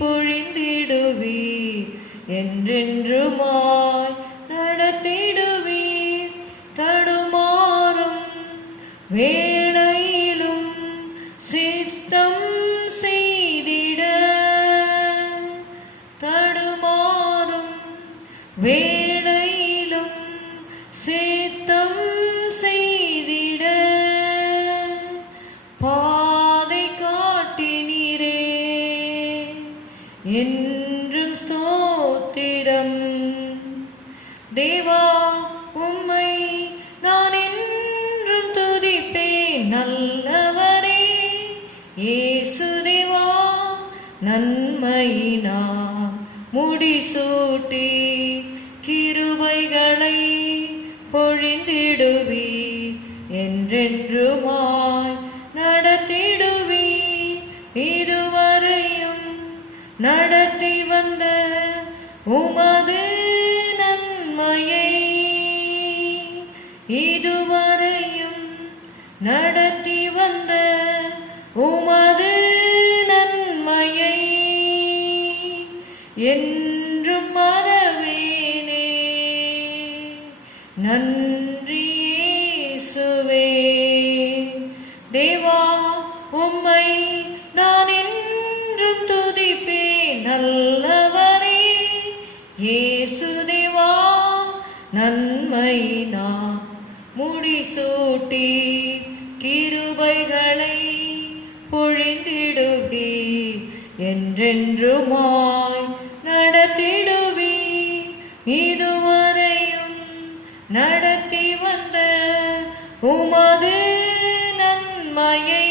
பொழிந்திடுவீர், என்றென்றுமாய் நடத்திடுவீர். தடுமாறும் வேளையிலும் சித்தம் செய்திட, தடுமாறும் வேளையிலும் சித்தம் செய்திட பாதை காட்டினீரே. என்றும் ஸ்தோத்திரம். தேவா உம்மை நான் என்றும் துதிப்பேன். நல்லவரே இயேசு தேவா, நன்மையினால் முடிசூட்டி கிருபைகளை பொழிந்திடுவீர், என்றென்றுமாய் நடத்திடுவீர். இதுவரையும் நடத்தி வந்த உமது நன்மையை, இதுவரையும் நடத்தி வந்த உமது நன்மையை என்றும் மறவேனே. நன்றி இயேசுவே. தேவா உம்மை நான் என்றும் துதிப்பேன். நல்லவரே இயேசு தேவா, நன்மையினால் முடிசூட்டி கிருபைகளை பொழிந்திடுவீர், என்றென்றுமாய் நடத்திடுவீர். இதுவரையும் நடத்தி வந்த உமது நன்மையை,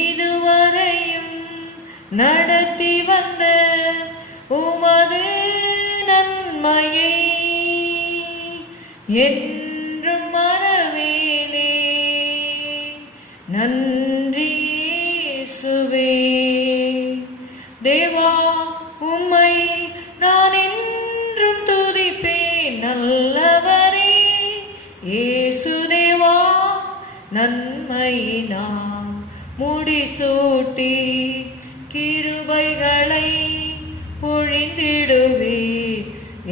இதுவரையும் நடத்தி வந்த உமது நன்மையை என்றும் மறவேனே. நன்றி இயேசுவே. தேவா உம்மை நான் என்றும் துதிப்பேன். நல்லவரே இயேசு தேவா, நன்மையினால் முடிசூட்டி கிருபைகளை பொழிந்திடுவீர்,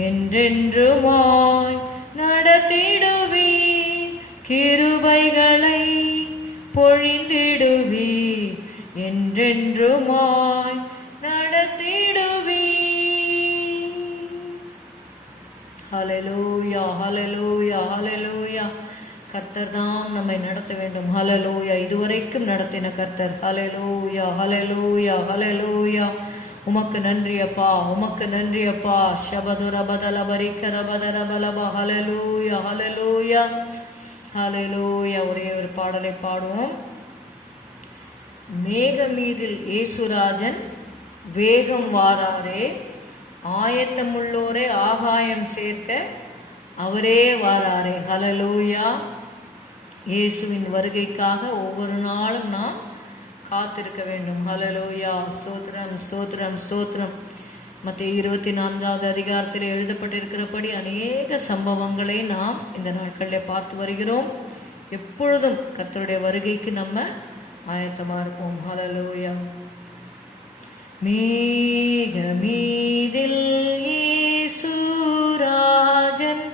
என்றென்றுமாய் நடத்திடுவீர், கிருபைகளை பொழிந்திடுவீர், என்றென்றுமாய் நடத்திடுவீர். ஹல்லேலூயா, ஹல்லேலூயா, ஹல்லேலூயா. கர்த்தர் தான் நம்மை நடத்த வேண்டும். ஹல்லேலூயா. இதுவரைக்கும் நடத்தின கர்த்தர். ஹல்லேலூயா, ஹல்லேலூயா, ஹல்லேலூயா. உமக்கு நன்றி அப்பா, உமக்கு நன்றி அப்பா. ஷபதுர பதல பரிக்கர பதர பலப. ஹல்லேலூயா, ஹல்லேலூயா, ஹல்லேலூயா. ஒரே ஒரு பாடலை பாடுவோம். மேக மீதில் இயேசுராஜன் வேகம் வாராரே, ஆயத்தமுள்ளோரே ஆகாயம் சேர்க்க அவரே வாராரே. ஹல்லேலூயா. இயேசுவின் வருகைக்காக ஒவ்வொரு நாளும் நாம் காத்திருக்க வேண்டும். ஹல்லேலூயா. ஸ்தோத்திரம், ஸ்தோத்திரம், ஸ்தோத்திரம். மத்தேயு 24வது அதிகாரத்தில் எழுதப்பட்டிருக்கிறபடி அநேக சம்பவங்களை நாம் இந்த நாட்களில் பார்த்து வருகிறோம். எப்பொழுதும் கர்த்தருடைய வருகைக்கு நம்ம ஆயத்தமாக இருப்போம். ஹல்லேலூயா. மேகமீதில் இயேசுராஜன்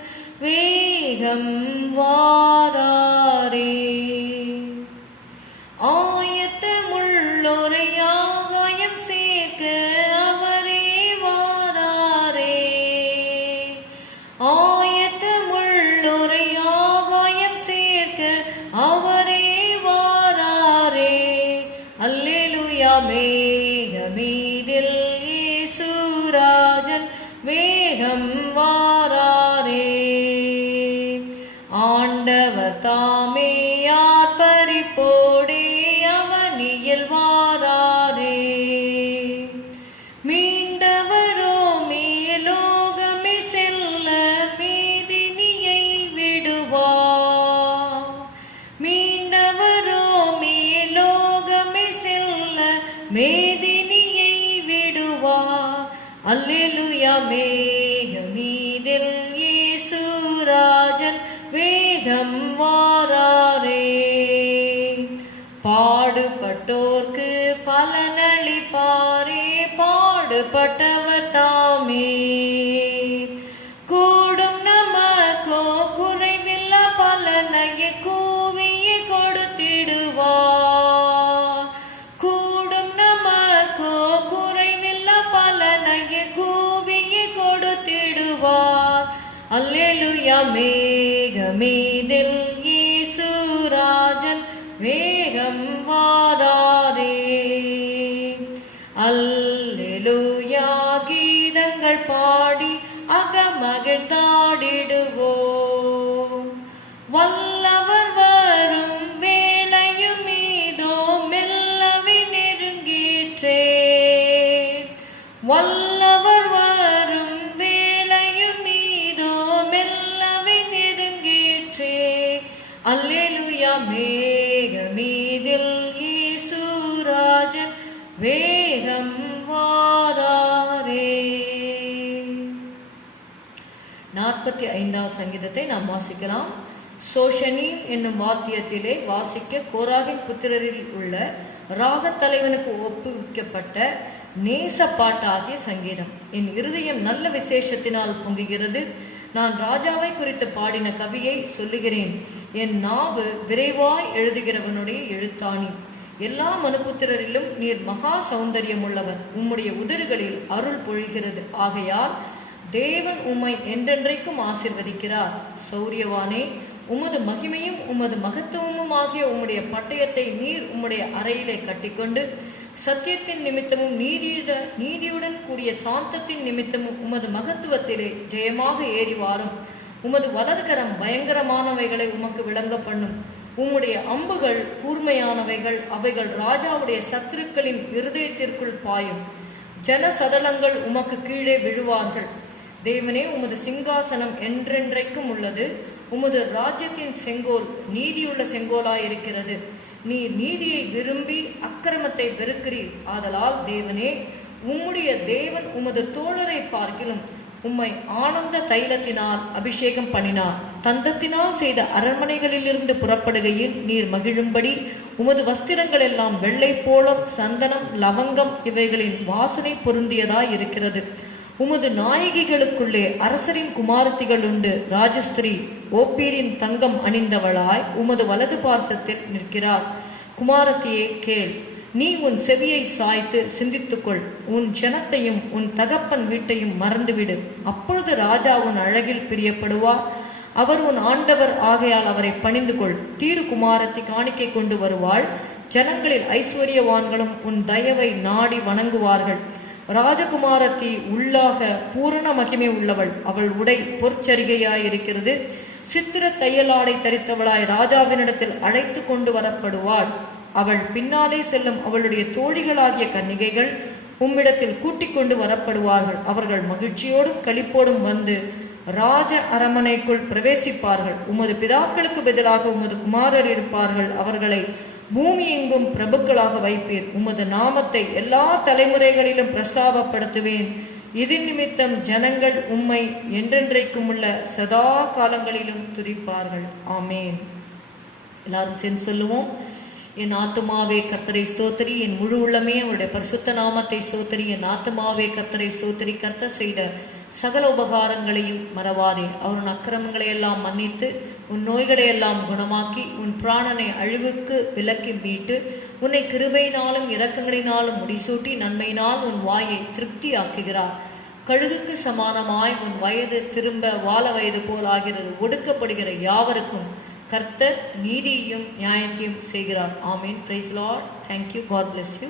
வேகம் வாராரே, ஆயத்தமுள்ளோரை ஆகாயம் சேர்க்க அவரே வாராரே, ஆயத்தமுள்ளோரை ஆகாயம் சேர்க்க அவரே வாராரே. அல்லேலூயா. மேகமீதில் இயேசுராஜன் வேகம் வாராரே, ஆண்டவர் தாமே ஆர்ப்பரிப்போடே அவனியில் வாராரே, மீண்டவரோ மேலோகமே செல்ல மேதினியை விடுவார், மீண்டவரோ மேலோகமே செல்ல மேதினியை விடுவார். அல்லேலூயா. மேகமீதில் இயேசுராஜன் வேகம் வாராரே, பாடுபட்டோர்க்கு பலனளிப்பாரே, பாடுபட்டவர் தாமே, கூடும் நமக்கோ குறைவில்ல பலனையே கூவியே கொடுத்திடுவார், கூடும் நமக்கோ குறைவில்ல பலனையே கூவியே கொடுத்திடுவார். அல்லேலூயா. மேகமீதில் இயேசுராஜன் வேகம் வாராரே. அல்லேலூயா. கீதங்கள் பாடி அகமகிழ்ந்தாடிடுவோம், வல்லவர் வரும் வேளையும் மீதோ மெல்லவே நெருங்கிற்றே, வல்லவர் வரும் வேளையும் மீதோ மெல்லவே நெருங்கிற்றே. அல்லேலூயா. மேகமீதில் இயேசுராஜன் வேகம் வாராரே. 45வது சங்கீதத்தை நாம் வாசிக்கலாம். சோஷனீம் என்னும் வாத்தியத்திலே வாசிக்க கோராகின் புத்திரரில் உள்ள ராகத் தலைவனுக்கு ஒப்புவிக்கப்பட்ட நேச பாட்டாகிய சங்கீதம். என் இருதயம் நல்ல விசேஷத்தினால் பொங்குகிறது, நான் ராஜாவை குறித்து பாடின கவியை சொல்லுகிறேன். என் நாவு விரைவாய் எழுதுகிறவனுடைய எழுத்தாணி. எல்லா மனுபுத்திரரிலும் நீர் மகா சௌந்தரியமுள்ளவர், உம்முடைய உதடுகளில் அருள் பொழிகிறது. ஆகையால் தேவன் உம்மை என்றென்றைக்கும் ஆசீர்வதிக்கிறார். சௌரியவானே, உமது மகிமையும் உமது மகத்துவமும் ஆகிய உம்முடைய பட்டயத்தை நீர் உம்முடைய அறையிலே கட்டிக்கொண்டு, சத்தியத்தின் நிமித்தமும் நீதியுடன் கூடிய சாந்தத்தின் நிமித்தமும் உமது மகத்துவத்திலே ஜெயமாக ஏறி வாரும். உமது வலதுகரம் பயங்கரமானவைகளை உமக்கு விளங்க பண்ணும். உம்முடைய அம்புகள் கூர்மையானவைகள், அவைகள் ராஜாவுடைய சத்துருக்களின் இருதயத்திற்குள் பாயும். ஜன சதலங்கள் உமக்கு கீழே விழுவார்கள். தேவனே, உமது சிங்காசனம் என்றென்றைக்கும் உள்ளது. உமது ராஜ்யத்தின் செங்கோல் நீதியுள்ள செங்கோலாயிருக்கிறது. நீர் நீதியை விரும்பி அக்கிரமத்தை வெறுக்கிறீர். ஆதலால் தேவனே, உம்முடைய தேவன் உமது தோழரை பார்க்கிலும் உம்மை ஆனந்த தைலத்தினால் அபிஷேகம் பண்ணினார். தந்தத்தினால் செய்த அரண்மனைகளிலிருந்து புறப்படுகையில் நீர் மகிழும்படி உமது வஸ்திரங்கள் எல்லாம் வெள்ளை போலம், சந்தனம், லவங்கம் இவைகளின் வாசனை பொருந்தியதாய் இருக்கிறது. உமது நாயகிகளுக்குள்ளே அரசரின் குமாரத்திகள் உண்டு. ராஜஸ்திரீ ஓப்பீரின் தங்கம் அணிந்தவளாய் உமது வலது பார்சத்தில் நிற்கிறார். குமாரத்தியே கேள், நீ உன் செவியை சாய்த்து சிந்தித்துக்கொள். உன் ஜனத்தையும் உன் தகப்பன் வீட்டையும் மறந்துவிடு. அப்பொழுது ராஜா உன் அழகில் பிரியப்படுவார். அவர் உன் ஆண்டவர் ஆகையால் அவரை பணிந்து கொள். தீரு குமாரத்தி காணிக்கை கொண்டு வருவாள். ஜனங்களில் ஐஸ்வர்யவான்களும் உன் தயவை நாடி வணங்குவார்கள். ராஜகுமாரத்தி உள்ளாக பூரண மகிமை உள்ளவள். அவள் உடை பொற்சரிகையாயிருக்கிறது. சித்திர தையலாடை தரித்தவளாய் ராஜாவினிடத்தில் அழைத்து கொண்டு வரப்படுவாள். அவள் பின்னாலே செல்லும் அவளுடைய தோழிகளாகிய கன்னிகைகள் உம்மிடத்தில் கூட்டிக் கொண்டு வரப்படுவார்கள். அவர்கள் மகிழ்ச்சியோடும் களிப்போடும் வந்து ராஜ அரமனைக்குள் பிரவேசிப்பார்கள். உமது பிதாக்களுக்கு பதிலாக உமது குமாரர் இருப்பார்கள். அவர்களை பூமி எங்கும் பிரபுக்களாக வைப்பீர். உமது நாமத்தை எல்லா தலைமுறைகளிலும் பிரஸ்தாபப்படுத்துவேன். இது நிமித்தம் ஜனங்கள் உம்மை என்றென்றைக்கும் உள்ள சதா காலங்களிலும் துதிப்பார்கள். ஆமேன். எல்லாரும் சேர்ந்து சொல்லுவோம். என் ஆத்துமாவே கர்த்தரை ஸ்தோத்திரி, என் முழு உள்ளமே அவருடைய பரிசுத்த நாமத்தை ஸ்தோத்திரி. என் ஆத்துமாவே கர்த்தரை ஸ்தோத்திரி. கர்த்தர் செய்த சகல உபகாரங்களையும் மறவாதே. அவன் அக்கிரமங்களை எல்லாம் மன்னித்து உன் நோய்களை எல்லாம் குணமாக்கி உன் பிராணனை அழிவுக்கு விலக்கி மீட்டு உன்னை கிருபையினாலும் இரக்கங்களினாலும் முடிசூட்டி நன்மையினால் உன் வாயை திருப்தி ஆக்குகிறார். கழுகுக்கு சமானமாய் உன் வயது திரும்ப வாழ வயது போல் ஆகிறது. ஒடுக்கப்படுகிற யாவருக்கும் கர்த்தர் நீதியையும் நியாயத்தையும் செய்கிறார். ஆமீன். Praise Lord. Thank you. God bless you.